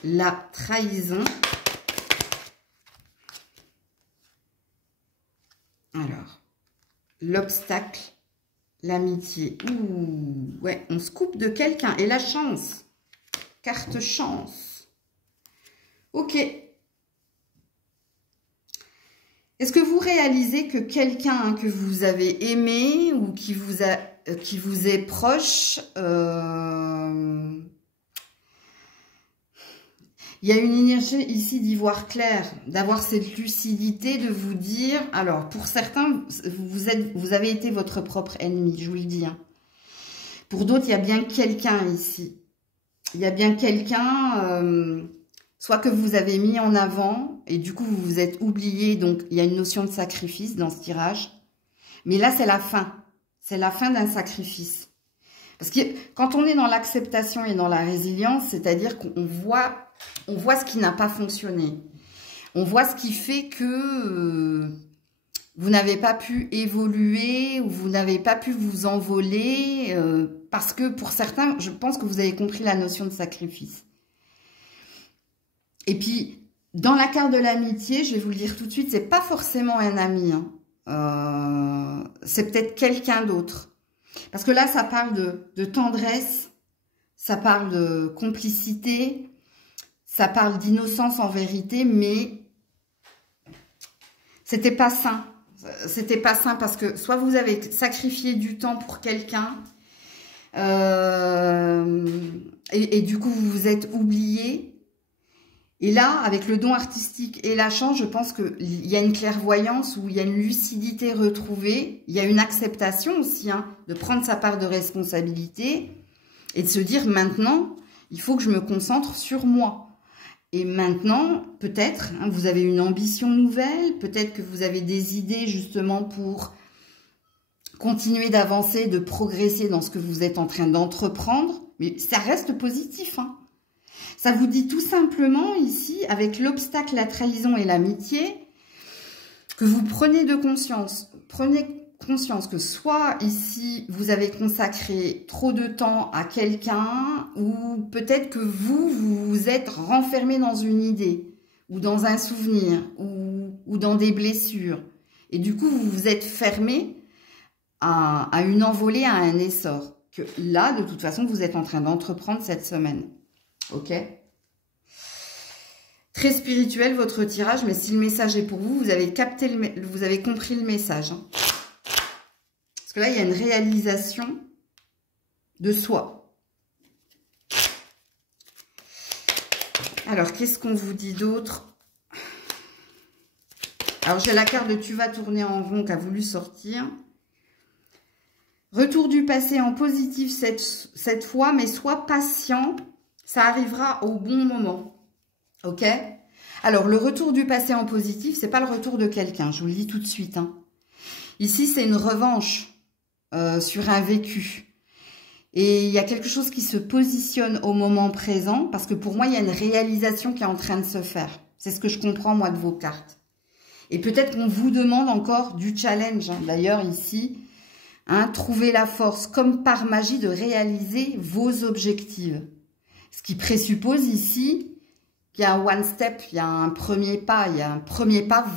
La trahison. Alors, l'obstacle, l'amitié. Ouh, ouais, on se coupe de quelqu'un. Et la chance. Carte chance. Ok. Est-ce que vous réalisez que quelqu'un que vous avez aimé ou qui vous est proche, il y a une énergie ici d'y voir clair, d'avoir cette lucidité, de vous dire... Alors, pour certains, vous avez été votre propre ennemi, je vous le dis. Hein. Pour d'autres, il y a bien quelqu'un ici. Il y a bien quelqu'un... soit que vous avez mis en avant et du coup vous vous êtes oublié, donc il y a une notion de sacrifice dans ce tirage. Mais là c'est la fin d'un sacrifice. Parce que quand on est dans l'acceptation et dans la résilience, c'est-à-dire qu'on voit ce qui n'a pas fonctionné. On voit ce qui fait que vous n'avez pas pu évoluer ou vous n'avez pas pu vous envoler parce que pour certains, je pense que vous avez compris la notion de sacrifice. Et puis, dans la carte de l'amitié, je vais vous le dire tout de suite, c'est pas forcément un ami. Hein. C'est peut-être quelqu'un d'autre. Parce que là, ça parle de tendresse, ça parle de complicité, ça parle d'innocence en vérité, mais c'était pas sain. C'était pas sain parce que soit vous avez sacrifié du temps pour quelqu'un et du coup vous vous êtes oublié. Et là, avec le don artistique et la chance, je pense qu'il y a une clairvoyance ou il y a une lucidité retrouvée. Il y a une acceptation aussi hein, de prendre sa part de responsabilité et de se dire maintenant, il faut que je me concentre sur moi. Et maintenant, peut-être, hein, vous avez une ambition nouvelle, peut-être que vous avez des idées justement pour continuer d'avancer, de progresser dans ce que vous êtes en train d'entreprendre. Mais ça reste positif, hein. Ça vous dit tout simplement ici, avec l'obstacle, la trahison et l'amitié, que vous prenez conscience que soit ici, vous avez consacré trop de temps à quelqu'un, ou peut-être que vous vous êtes renfermé dans une idée, ou dans un souvenir, ou dans des blessures. Et du coup, vous vous êtes fermé à une envolée, à un essor. Que là, de toute façon, vous êtes en train d'entreprendre cette semaine. Ok? Très spirituel votre tirage, mais si le message est pour vous, vous avez compris le message. Hein. Parce que là, il y a une réalisation de soi. Alors, qu'est-ce qu'on vous dit d'autre? Alors, j'ai la carte de tu vas tourner en rond qui a voulu sortir. Retour du passé en positif cette fois, mais sois patient. Ça arrivera au bon moment. Ok? Alors, le retour du passé en positif, c'est pas le retour de quelqu'un. Je vous le dis tout de suite. Hein. Ici, c'est une revanche sur un vécu. Et il y a quelque chose qui se positionne au moment présent. Parce que pour moi, il y a une réalisation qui est en train de se faire. C'est ce que je comprends, moi, de vos cartes. Et peut-être qu'on vous demande encore du challenge. Hein. D'ailleurs, ici, hein, trouvez la force, comme par magie, de réaliser vos objectifs. Ce qui présuppose ici qu'il y a un one step, il y a un premier pas,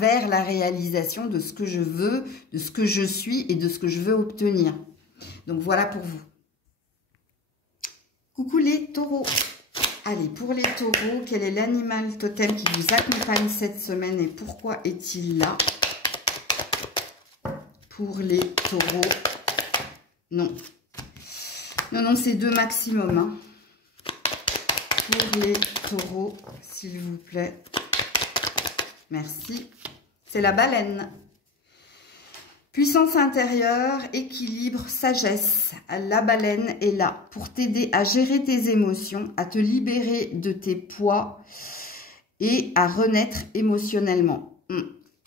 vers la réalisation de ce que je veux, de ce que je suis et de ce que je veux obtenir. Donc voilà pour vous. Coucou les taureaux. Allez, pour les taureaux, quel est l'animal totem qui vous accompagne cette semaine et pourquoi est-il là? Pour les taureaux, non. Non, c'est 2 maximum, hein. Pour les taureaux, s'il vous plaît. Merci. C'est la baleine. Puissance intérieure, équilibre, sagesse. La baleine est là pour t'aider à gérer tes émotions, à te libérer de tes poids et à renaître émotionnellement.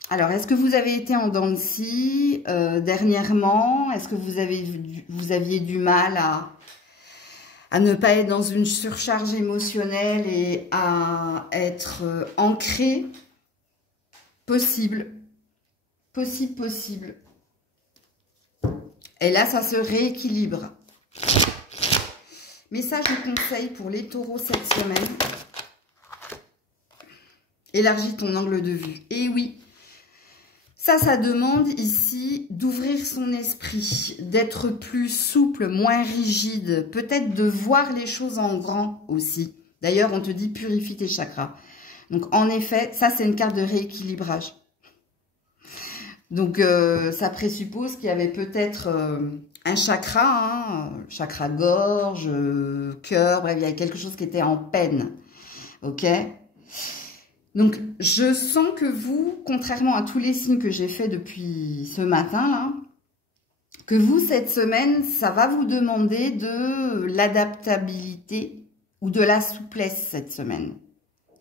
Alors, est-ce que vous avez été en dents de scie dernièrement? Est-ce que vous aviez du mal à ne pas être dans une surcharge émotionnelle et à être ancré? Possible. Possible. Et là, ça se rééquilibre. Message ou conseil pour les taureaux cette semaine. Élargis ton angle de vue. Et oui, ça demande ici d'ouvrir son esprit, d'être plus souple, moins rigide, peut-être de voir les choses en grand aussi. D'ailleurs, on te dit purifie tes chakras. Donc, en effet, ça, c'est une carte de rééquilibrage. Donc, ça présuppose qu'il y avait peut-être un chakra, hein, chakra gorge, cœur, bref, il y avait quelque chose qui était en peine. Ok? Donc, je sens que vous, contrairement à tous les signes que j'ai fait depuis ce matin, là, que vous, cette semaine, ça va vous demander de l'adaptabilité ou de la souplesse cette semaine.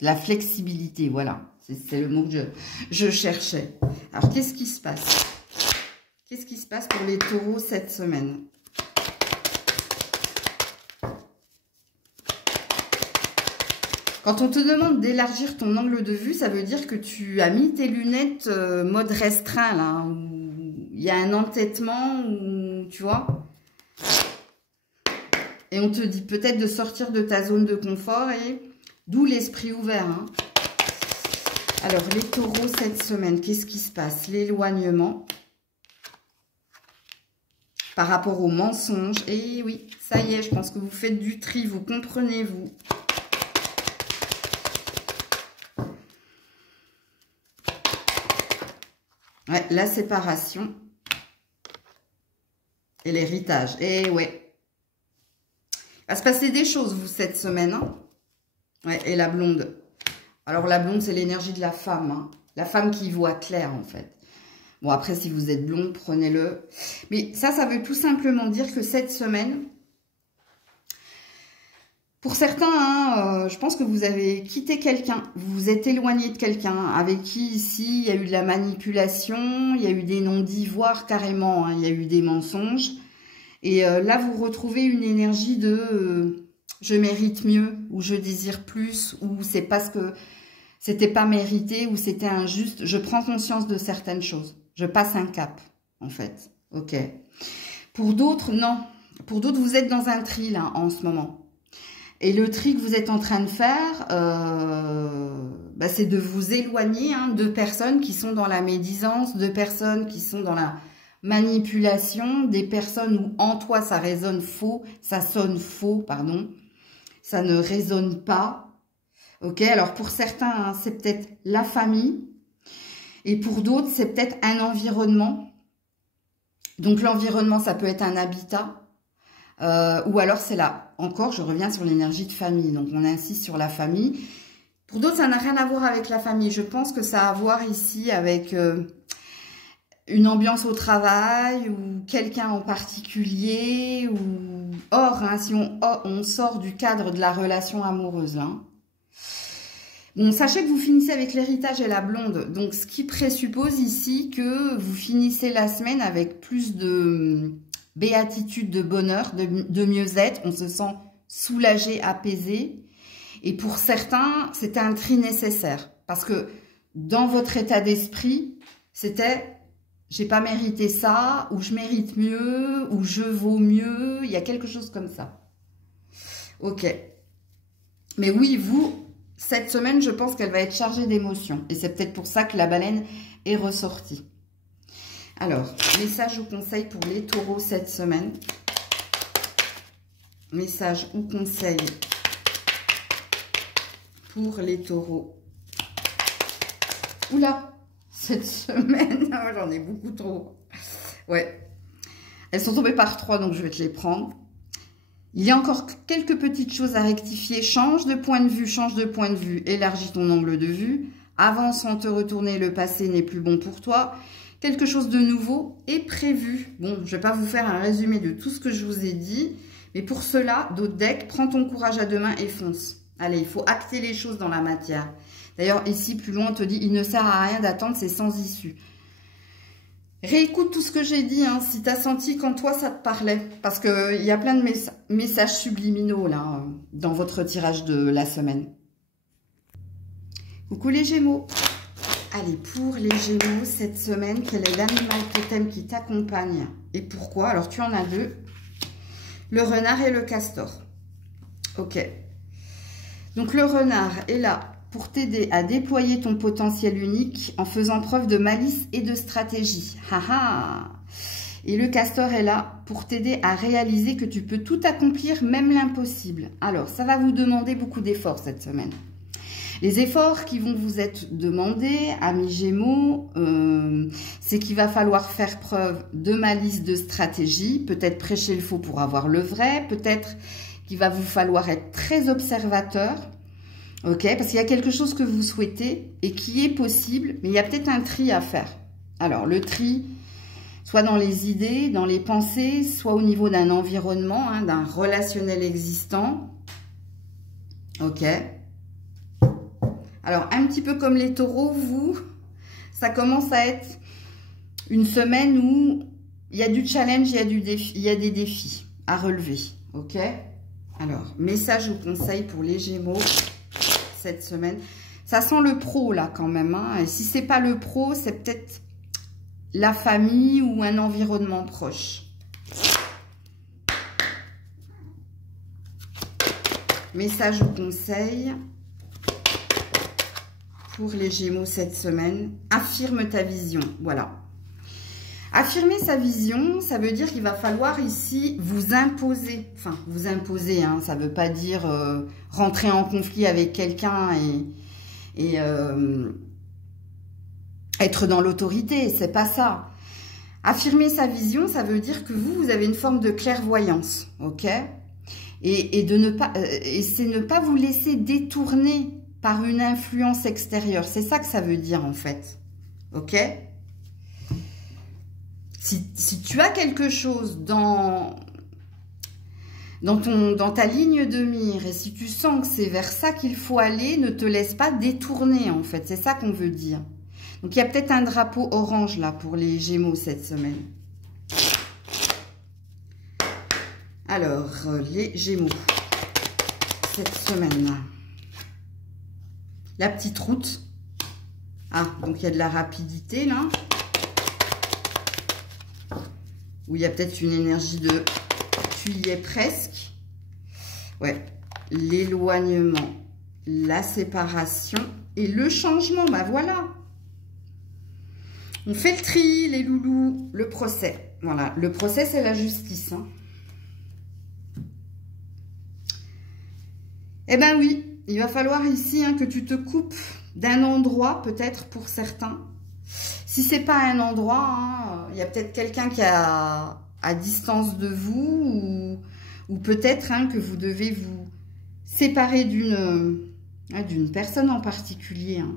la flexibilité, voilà. C'est le mot que je cherchais. Alors, qu'est-ce qui se passe? Qu'est-ce qui se passe pour les taureaux cette semaine? Quand on te demande d'élargir ton angle de vue, ça veut dire que tu as mis tes lunettes mode restreint, là. Où il y a un entêtement, où, tu vois. Et on te dit peut-être de sortir de ta zone de confort, et d'où l'esprit ouvert. Hein. Alors, les taureaux cette semaine, qu'est-ce qui se passe? L'éloignement par rapport aux mensonges. Et oui, ça y est, je pense que vous faites du tri, vous comprenez, vous. Ouais, la séparation et l'héritage. Et ouais. Il va se passer des choses, vous, cette semaine. Hein. Ouais, et la blonde. Alors, la blonde, c'est l'énergie de la femme. Hein. La femme qui voit clair, en fait. Bon, après, si vous êtes blonde, prenez-le. Mais ça veut tout simplement dire que cette semaine, pour certains, hein, je pense que vous avez quitté quelqu'un, vous vous êtes éloigné de quelqu'un avec qui, ici, il y a eu de la manipulation, il y a eu des non-dits, voire carrément, hein, il y a eu des mensonges. Et là, vous retrouvez une énergie de je mérite mieux, ou je désire plus, ou c'est parce que c'était pas mérité, ou c'était injuste. Je prends conscience de certaines choses. Je passe un cap, en fait. Ok. Pour d'autres, non. Pour d'autres, vous êtes dans un tri, là, en ce moment. Et le tri que vous êtes en train de faire, bah, c'est de vous éloigner hein, de personnes qui sont dans la médisance, de personnes qui sont dans la manipulation, des personnes où en toi ça résonne faux, ça sonne faux, pardon, ça ne résonne pas. Ok, alors pour certains, hein, c'est peut-être la famille, et pour d'autres, c'est peut-être un environnement. Donc l'environnement, ça peut être un habitat, ou alors c'est là. Encore, je reviens sur l'énergie de famille, donc on insiste sur la famille. Pour d'autres, ça n'a rien à voir avec la famille. Je pense que ça a à voir ici avec une ambiance au travail ou quelqu'un en particulier. Ou or, hein, si on sort du cadre de la relation amoureuse. Hein. Bon, sachez que vous finissez avec l'héritage et la blonde. Donc, ce qui présuppose ici que vous finissez la semaine avec plus de béatitude, de bonheur, de mieux-être. On se sent soulagé, apaisé. Et pour certains, c'était un tri nécessaire. Parce que dans votre état d'esprit, c'était « j'ai pas mérité ça » ou « je mérite mieux » ou « je vaux mieux ». Il y a quelque chose comme ça. Ok. Mais oui, vous, cette semaine, je pense qu'elle va être chargée d'émotions. Et c'est peut-être pour ça que la baleine est ressortie. Alors, message ou conseil pour les taureaux cette semaine. Message ou conseil pour les taureaux. Oula, cette semaine, j'en ai beaucoup trop. Ouais. Elles sont tombées par 3, donc je vais te les prendre. Il y a encore quelques petites choses à rectifier. Change de point de vue, élargis ton angle de vue. Avance sans te retourner, le passé n'est plus bon pour toi. Quelque chose de nouveau est prévu. Bon, je ne vais pas vous faire un résumé de tout ce que je vous ai dit. Mais pour cela, d'autres decks, prends ton courage à deux mains et fonce. Allez, il faut acter les choses dans la matière. D'ailleurs, ici, plus loin, on te dit, il ne sert à rien d'attendre, c'est sans issue. Réécoute tout ce que j'ai dit, hein, si tu as senti qu'en toi, ça te parlait. Parce qu'il y a plein de messages subliminaux, là, dans votre tirage de la semaine. Coucou les Gémeaux. Allez, pour les Gémeaux, cette semaine, quel est l'animal totem qui t'accompagne et pourquoi? Alors, tu en as deux. Le renard et le castor. Ok. Donc, le renard est là pour t'aider à déployer ton potentiel unique en faisant preuve de malice et de stratégie. Haha. Et le castor est là pour t'aider à réaliser que tu peux tout accomplir, même l'impossible. Alors, ça va vous demander beaucoup d'efforts cette semaine. Les efforts qui vont vous être demandés, amis Gémeaux, c'est qu'il va falloir faire preuve de malice, de stratégie, peut-être prêcher le faux pour avoir le vrai, peut-être qu'il va vous falloir être très observateur, ok, parce qu'il y a quelque chose que vous souhaitez et qui est possible, mais il y a peut-être un tri à faire. Alors, le tri, soit dans les idées, dans les pensées, soit au niveau d'un environnement, hein, d'un relationnel existant, ok. Alors, un petit peu comme les taureaux, vous, ça commence à être une semaine où il y a du challenge, il y a des défis à relever, ok? Alors, message ou conseil pour les Gémeaux cette semaine. Ça sent le pro, là, quand même. Hein. Et si c'est pas le pro, c'est peut-être la famille ou un environnement proche. Message ou conseil pour les Gémeaux cette semaine. Affirme ta vision. Voilà. Affirmer sa vision, ça veut dire qu'il va falloir ici vous imposer. Enfin, vous imposer, hein, ça ne veut pas dire rentrer en conflit avec quelqu'un et être dans l'autorité. C'est pas ça. Affirmer sa vision, ça veut dire que vous avez une forme de clairvoyance, ok? Et c'est ne pas vous laisser détourner par une influence extérieure. C'est ça que ça veut dire en fait, ok? Si tu as quelque chose dans ta ligne de mire et si tu sens que c'est vers ça qu'il faut aller, ne te laisse pas détourner en fait. C'est ça qu'on veut dire. Donc il y a peut-être un drapeau orange là pour les Gémeaux cette semaine. Alors, les Gémeaux cette semaine. La petite route. Ah, donc il y a de la rapidité là. Où il y a peut-être une énergie de tu y es presque. Ouais, l'éloignement, la séparation et le changement. Bah voilà. On fait le tri, les loulous, le procès. Voilà, le procès, c'est la justice. Hein. Eh ben oui, il va falloir ici hein, que tu te coupes d'un endroit, peut-être pour certains. Si c'est pas un endroit, hein, il y a peut-être quelqu'un qui est à distance de vous ou peut-être hein, que vous devez vous séparer d'une personne en particulier. Hein.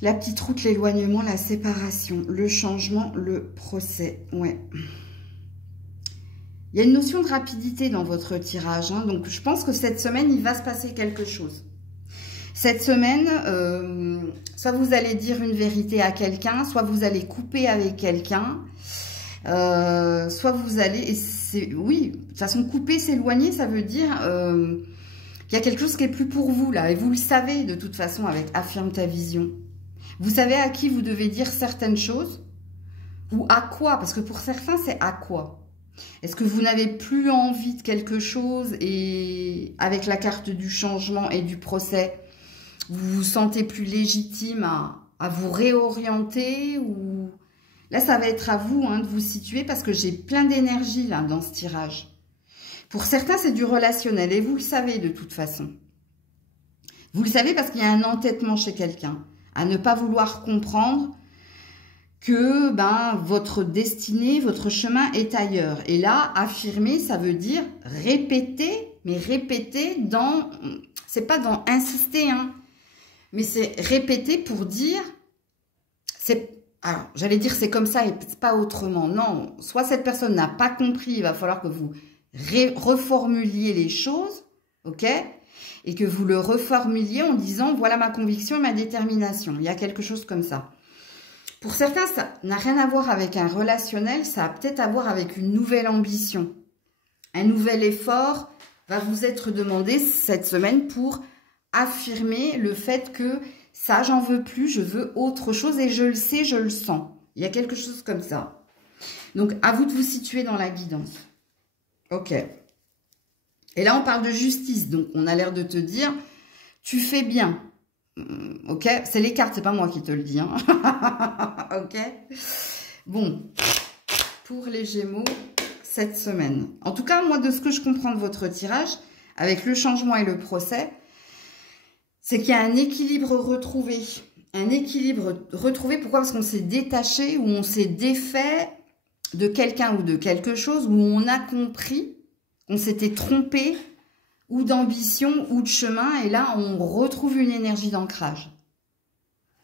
La petite route, l'éloignement, la séparation, le changement, le procès. Ouais. Il y a une notion de rapidité dans votre tirage. Hein, donc, je pense que cette semaine, il va se passer quelque chose. Cette semaine, soit vous allez dire une vérité à quelqu'un, soit vous allez couper avec quelqu'un, soit vous allez... Oui, de toute façon, couper, s'éloigner, ça veut dire qu'il y a quelque chose qui est plus pour vous, là. Et vous le savez, de toute façon, avec Affirme ta vision. Vous savez à qui vous devez dire certaines choses ou à quoi, parce que pour certains, c'est à quoi. Est-ce que vous n'avez plus envie de quelque chose et avec la carte du changement et du procès, vous vous sentez plus légitime à vous réorienter ou... Là, ça va être à vous hein, de vous situer parce que j'ai plein d'énergie là dans ce tirage. Pour certains, c'est du relationnel et vous le savez de toute façon. Vous le savez parce qu'il y a un entêtement chez quelqu'un à ne pas vouloir comprendre que votre destinée, votre chemin est ailleurs. Et là, affirmer, ça veut dire répéter, mais répéter dans... C'est pas dans insister, hein, mais c'est répéter pour dire... Alors, j'allais dire c'est comme ça et pas autrement. Non, soit cette personne n'a pas compris, il va falloir que vous reformuliez les choses, ok ? Et que vous le reformuliez en disant « Voilà ma conviction et ma détermination ». Il y a quelque chose comme ça. Pour certains, ça n'a rien à voir avec un relationnel, ça a peut-être à voir avec une nouvelle ambition. Un nouvel effort va vous être demandé cette semaine pour affirmer le fait que ça, j'en veux plus, je veux autre chose et je le sais, je le sens. Il y a quelque chose comme ça. Donc, à vous de vous situer dans la guidance. Ok. Et là, on parle de justice. Donc, on a l'air de te dire, tu fais bien. Ok, c'est les cartes, c'est pas moi qui te le dis. Hein. Ok. Bon, pour les Gémeaux, cette semaine. En tout cas, moi, de ce que je comprends de votre tirage, avec le changement et le procès, c'est qu'il y a un équilibre retrouvé. Un équilibre retrouvé, pourquoi? Parce qu'on s'est détaché ou on s'est défait de quelqu'un ou de quelque chose, où on a compris qu'on s'était trompé ou d'ambition, ou de chemin, et là, on retrouve une énergie d'ancrage.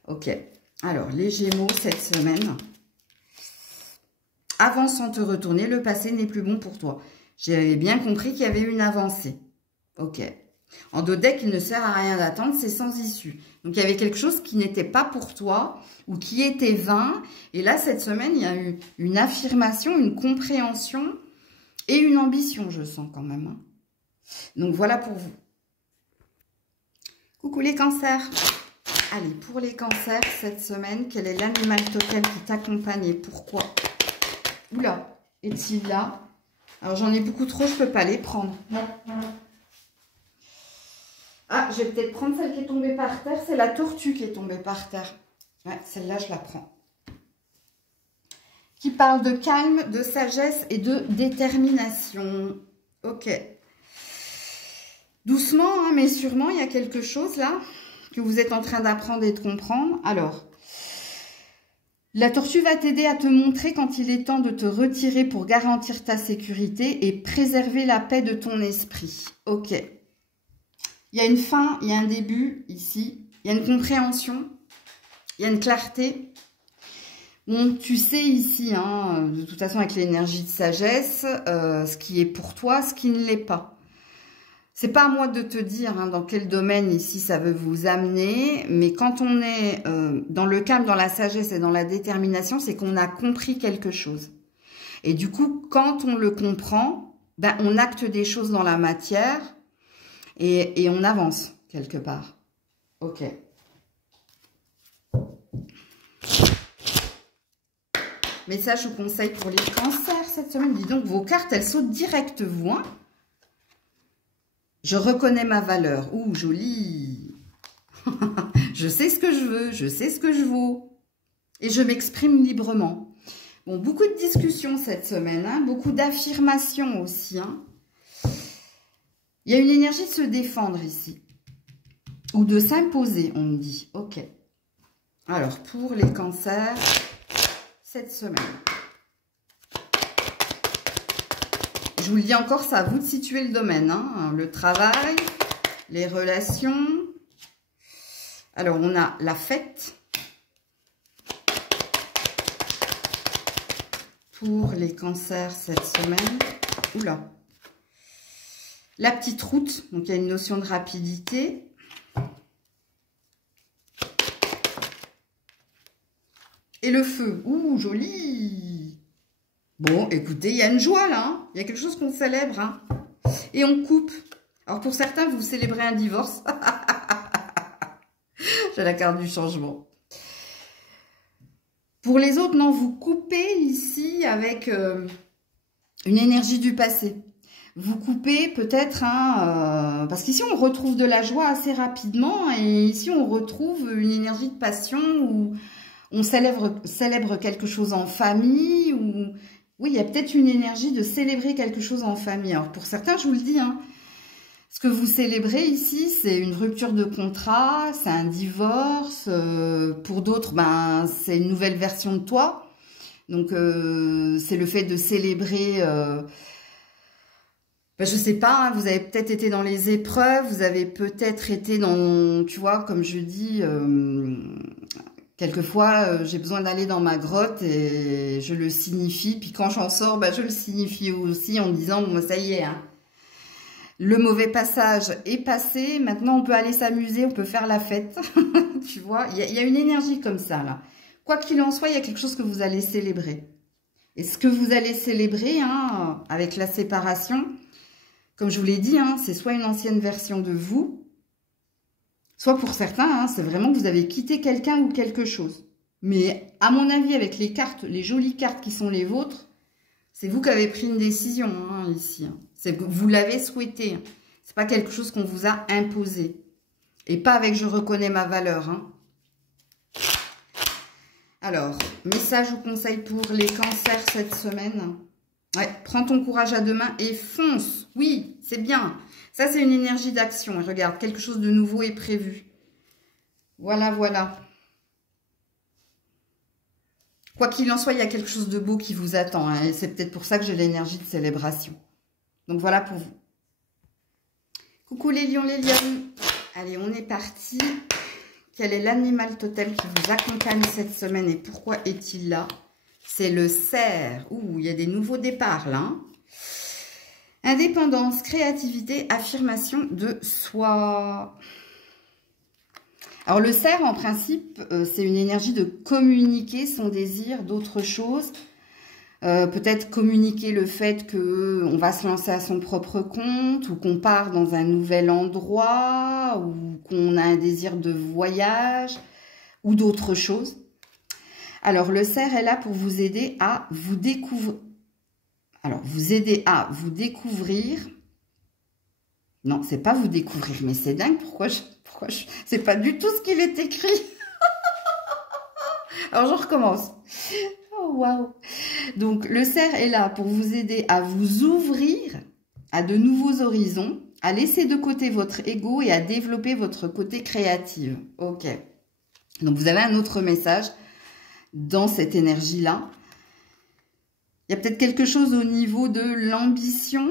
Ok. Alors, les Gémeaux, cette semaine. Avance sans te retourner, le passé n'est plus bon pour toi. J'avais bien compris qu'il y avait une avancée. Ok. En dos de deck, il ne sert à rien d'attendre, c'est sans issue. Donc, il y avait quelque chose qui n'était pas pour toi ou qui était vain. Et là, cette semaine, il y a eu une affirmation, une compréhension et une ambition, je sens quand même. Hein. Donc, voilà pour vous. Coucou les cancers. Allez, pour les cancers, cette semaine, quel est l'animal totem qui t'accompagne et pourquoi? Oula, est-il là? Alors, j'en ai beaucoup trop, je ne peux pas les prendre. Ah, je vais peut-être prendre celle qui est tombée par terre. C'est la tortue qui est tombée par terre. Ouais, celle-là, je la prends. Qui parle de calme, de sagesse et de détermination. Ok. Doucement, hein, mais sûrement, il y a quelque chose là que vous êtes en train d'apprendre et de comprendre. Alors, la tortue va t'aider à te montrer quand il est temps de te retirer pour garantir ta sécurité et préserver la paix de ton esprit. Ok. Il y a une fin, il y a un début ici, il y a une compréhension, il y a une clarté. Bon, tu sais ici, hein, de toute façon avec l'énergie de sagesse, ce qui est pour toi, ce qui ne l'est pas. C'est pas à moi de te dire hein, dans quel domaine ici ça veut vous amener, mais quand on est dans le calme, dans la sagesse et dans la détermination, c'est qu'on a compris quelque chose. Et du coup, quand on le comprend, ben, on acte des choses dans la matière, et on avance quelque part. Ok. Message ou conseil pour les cancers cette semaine. Dis donc, vos cartes, elles sautent direct, vous. Hein, je reconnais ma valeur. Ouh, joli. Je sais ce que je veux, je sais ce que je vaux. Et je m'exprime librement. Bon, beaucoup de discussions cette semaine. Hein, beaucoup d'affirmations aussi. Hein. Il y a une énergie de se défendre ici. Ou de s'imposer, on me dit. Ok. Alors, pour les cancers, cette semaine. Je vous le dis encore, c'est à vous de situer le domaine. Hein. Le travail, les relations. Alors, on a la fête. Pour les cancers cette semaine. Oula. La petite route, donc il y a une notion de rapidité. Et le feu, ouh, joli. Bon, écoutez, il y a une joie là, hein. Il y a quelque chose qu'on célèbre. Hein. Et on coupe. Alors pour certains, vous célébrez un divorce. J'ai la carte du changement. Pour les autres, non, vous coupez ici avec une énergie du passé. Vous coupez peut-être, hein, parce qu'ici on retrouve de la joie assez rapidement et ici on retrouve une énergie de passion où on célèbre quelque chose en famille ou oui, il y a peut-être une énergie de célébrer quelque chose en famille. Alors pour certains, je vous le dis, hein, ce que vous célébrez ici, c'est une rupture de contrat, c'est un divorce. Pour d'autres, ben c'est une nouvelle version de toi. Donc c'est le fait de célébrer. Ben, je sais pas, hein, vous avez peut-être été dans les épreuves, vous avez peut-être été dans, tu vois, comme je dis, quelquefois j'ai besoin d'aller dans ma grotte et je le signifie, puis quand j'en sors, ben, je le signifie aussi en disant, bon, ça y est, hein, le mauvais passage est passé, maintenant on peut aller s'amuser, on peut faire la fête, tu vois, il y a une énergie comme ça, là. Quoi qu'il en soit, il y a quelque chose que vous allez célébrer. Et ce que vous allez célébrer, hein, avec la séparation, comme je vous l'ai dit, hein, c'est soit une ancienne version de vous, soit pour certains, hein, c'est vraiment que vous avez quitté quelqu'un ou quelque chose. Mais à mon avis, avec les cartes, les jolies cartes qui sont les vôtres, c'est vous qui avez pris une décision hein, ici. Hein. Vous l'avez souhaité. C'est pas quelque chose qu'on vous a imposé. Et pas avec « je reconnais ma valeur hein. ». Alors, message ou conseil pour les cancers cette semaine. Ouais, prends ton courage à deux mains et fonce. Oui, c'est bien. Ça, c'est une énergie d'action. Regarde, quelque chose de nouveau est prévu. Voilà, voilà. Quoi qu'il en soit, il y a quelque chose de beau qui vous attend. Hein, et c'est peut-être pour ça que j'ai l'énergie de célébration. Donc, voilà pour vous. Coucou les lions, les lionnes. Allez, on est parti. Quel est l'animal totem qui vous accompagne cette semaine et pourquoi est-il là? C'est le cerf. Ouh, il y a des nouveaux départs là. Hein. Indépendance, créativité, affirmation de soi. Alors le cerf, en principe, c'est une énergie de communiquer son désir d'autre chose. Peut-être communiquer le fait qu'on va se lancer à son propre compte, ou qu'on part dans un nouvel endroit, ou qu'on a un désir de voyage, ou d'autre chose. Alors le cerf est là pour vous aider à vous découvrir. Alors, vous aider à vous découvrir. Non, c'est pas vous découvrir, mais c'est dingue. Pourquoi c'est pas du tout ce qu'il est écrit. Alors, je recommence. Oh, waouh. Donc, le cerf est là pour vous aider à vous ouvrir à de nouveaux horizons, à laisser de côté votre ego et à développer votre côté créatif. Ok. Donc, vous avez un autre message dans cette énergie-là. Il y a peut-être quelque chose au niveau de l'ambition,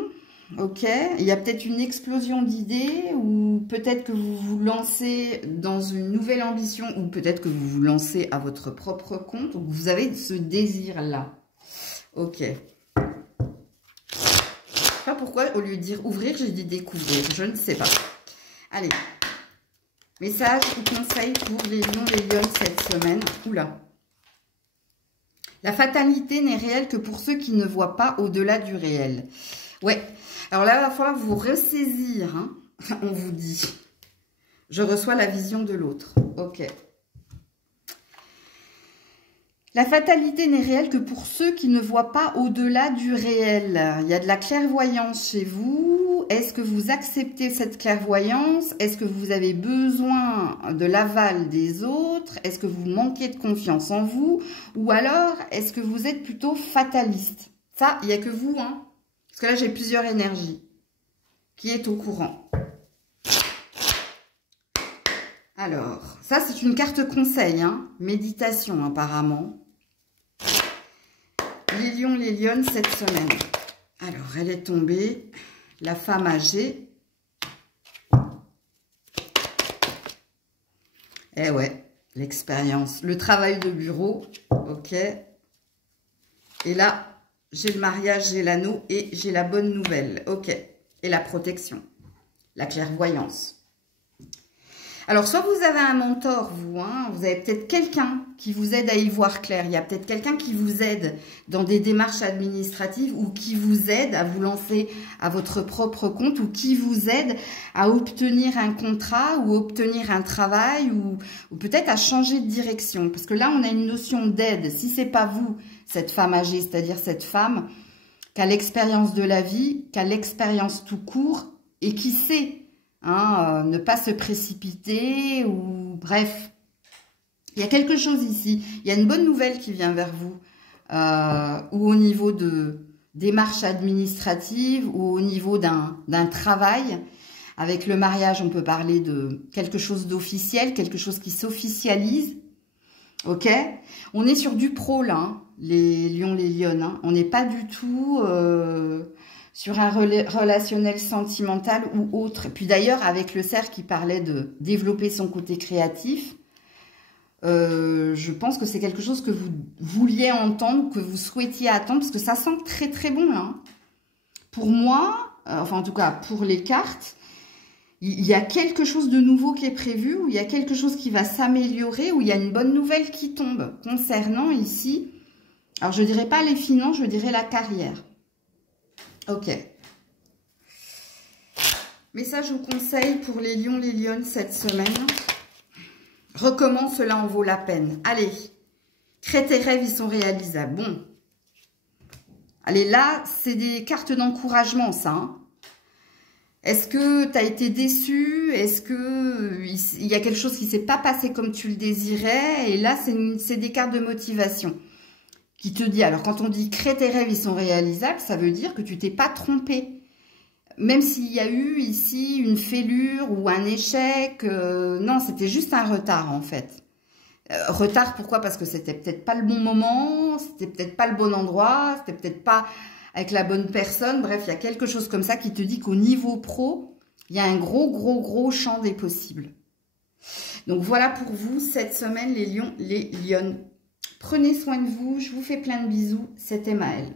ok. Il y a peut-être une explosion d'idées, ou peut-être que vous vous lancez dans une nouvelle ambition, ou peut-être que vous vous lancez à votre propre compte, ou vous avez ce désir-là. Ok. Je ne sais pas pourquoi, au lieu de dire ouvrir, j'ai dit découvrir. Je ne sais pas. Allez. Message ou conseil pour les lions, les lionnes cette semaine. Oula. La fatalité n'est réelle que pour ceux qui ne voient pas au-delà du réel. Ouais. Alors là, il va falloir vous ressaisir. Hein. On vous dit. Je reçois la vision de l'autre. Ok. La fatalité n'est réelle que pour ceux qui ne voient pas au-delà du réel. Il y a de la clairvoyance chez vous. Est-ce que vous acceptez cette clairvoyance? Est-ce que vous avez besoin de l'aval des autres? Est-ce que vous manquez de confiance en vous? Ou alors, est-ce que vous êtes plutôt fataliste? Ça, il n'y a que vous, hein. Parce que là, j'ai plusieurs énergies qui est au courant. Alors, ça, c'est une carte conseil, hein. Méditation, apparemment. Les lions, les lionnes, cette semaine. Alors, elle est tombée. La femme âgée. Eh ouais, l'expérience. Le travail de bureau. Ok. Et là, j'ai le mariage, j'ai l'anneau et j'ai la bonne nouvelle. Ok. Et la protection. La clairvoyance. Alors, soit vous avez un mentor, vous, hein, vous avez peut-être quelqu'un qui vous aide à y voir clair. Il y a peut-être quelqu'un qui vous aide dans des démarches administratives ou qui vous aide à vous lancer à votre propre compte ou qui vous aide à obtenir un contrat ou obtenir un travail ou peut-être à changer de direction. Parce que là, on a une notion d'aide. Si c'est pas vous, cette femme âgée, c'est-à-dire cette femme qui a l'expérience de la vie, qui a l'expérience tout court et qui sait ne pas se précipiter ou bref. Il y a quelque chose ici. Il y a une bonne nouvelle qui vient vers vous ou au niveau de démarches administratives ou au niveau d'un travail. Avec le mariage, on peut parler de quelque chose d'officiel, quelque chose qui s'officialise. Ok? On est sur du pro là, hein, les lions, les lionnes. Hein. On n'est pas du tout sur un relationnel sentimental ou autre. Et puis d'ailleurs, avec le cerf qui parlait de développer son côté créatif, je pense que c'est quelque chose que vous vouliez entendre, que vous souhaitiez attendre, parce que ça sent très très bon là. Hein. Pour moi, enfin en tout cas pour les cartes, il y a quelque chose de nouveau qui est prévu, où il y a quelque chose qui va s'améliorer, où il y a une bonne nouvelle qui tombe concernant ici. Alors je dirais pas les finances, je dirais la carrière. Ok. Message ou conseil pour les lions, les lionnes cette semaine. Recommence, cela en vaut la peine. Allez, crée tes rêves, ils sont réalisables. Bon. Allez, là, c'est des cartes d'encouragement, ça. Hein. Est-ce que tu as été déçu? Est-ce qu'il y a quelque chose qui ne s'est pas passé comme tu le désirais? Et là, c'est des cartes de motivation qui te dit, alors quand on dit crée tes rêves, ils sont réalisables, ça veut dire que tu t'es pas trompé. Même s'il y a eu ici une fêlure ou un échec, non, c'était juste un retard en fait. Retard, pourquoi? Parce que c'était peut-être pas le bon moment, c'était peut-être pas le bon endroit, c'était peut-être pas avec la bonne personne. Bref, il y a quelque chose comme ça qui te dit qu'au niveau pro, il y a un gros champ des possibles. Donc voilà pour vous cette semaine les lions, les lionnes. Prenez soin de vous, je vous fais plein de bisous, c'était Maëlle.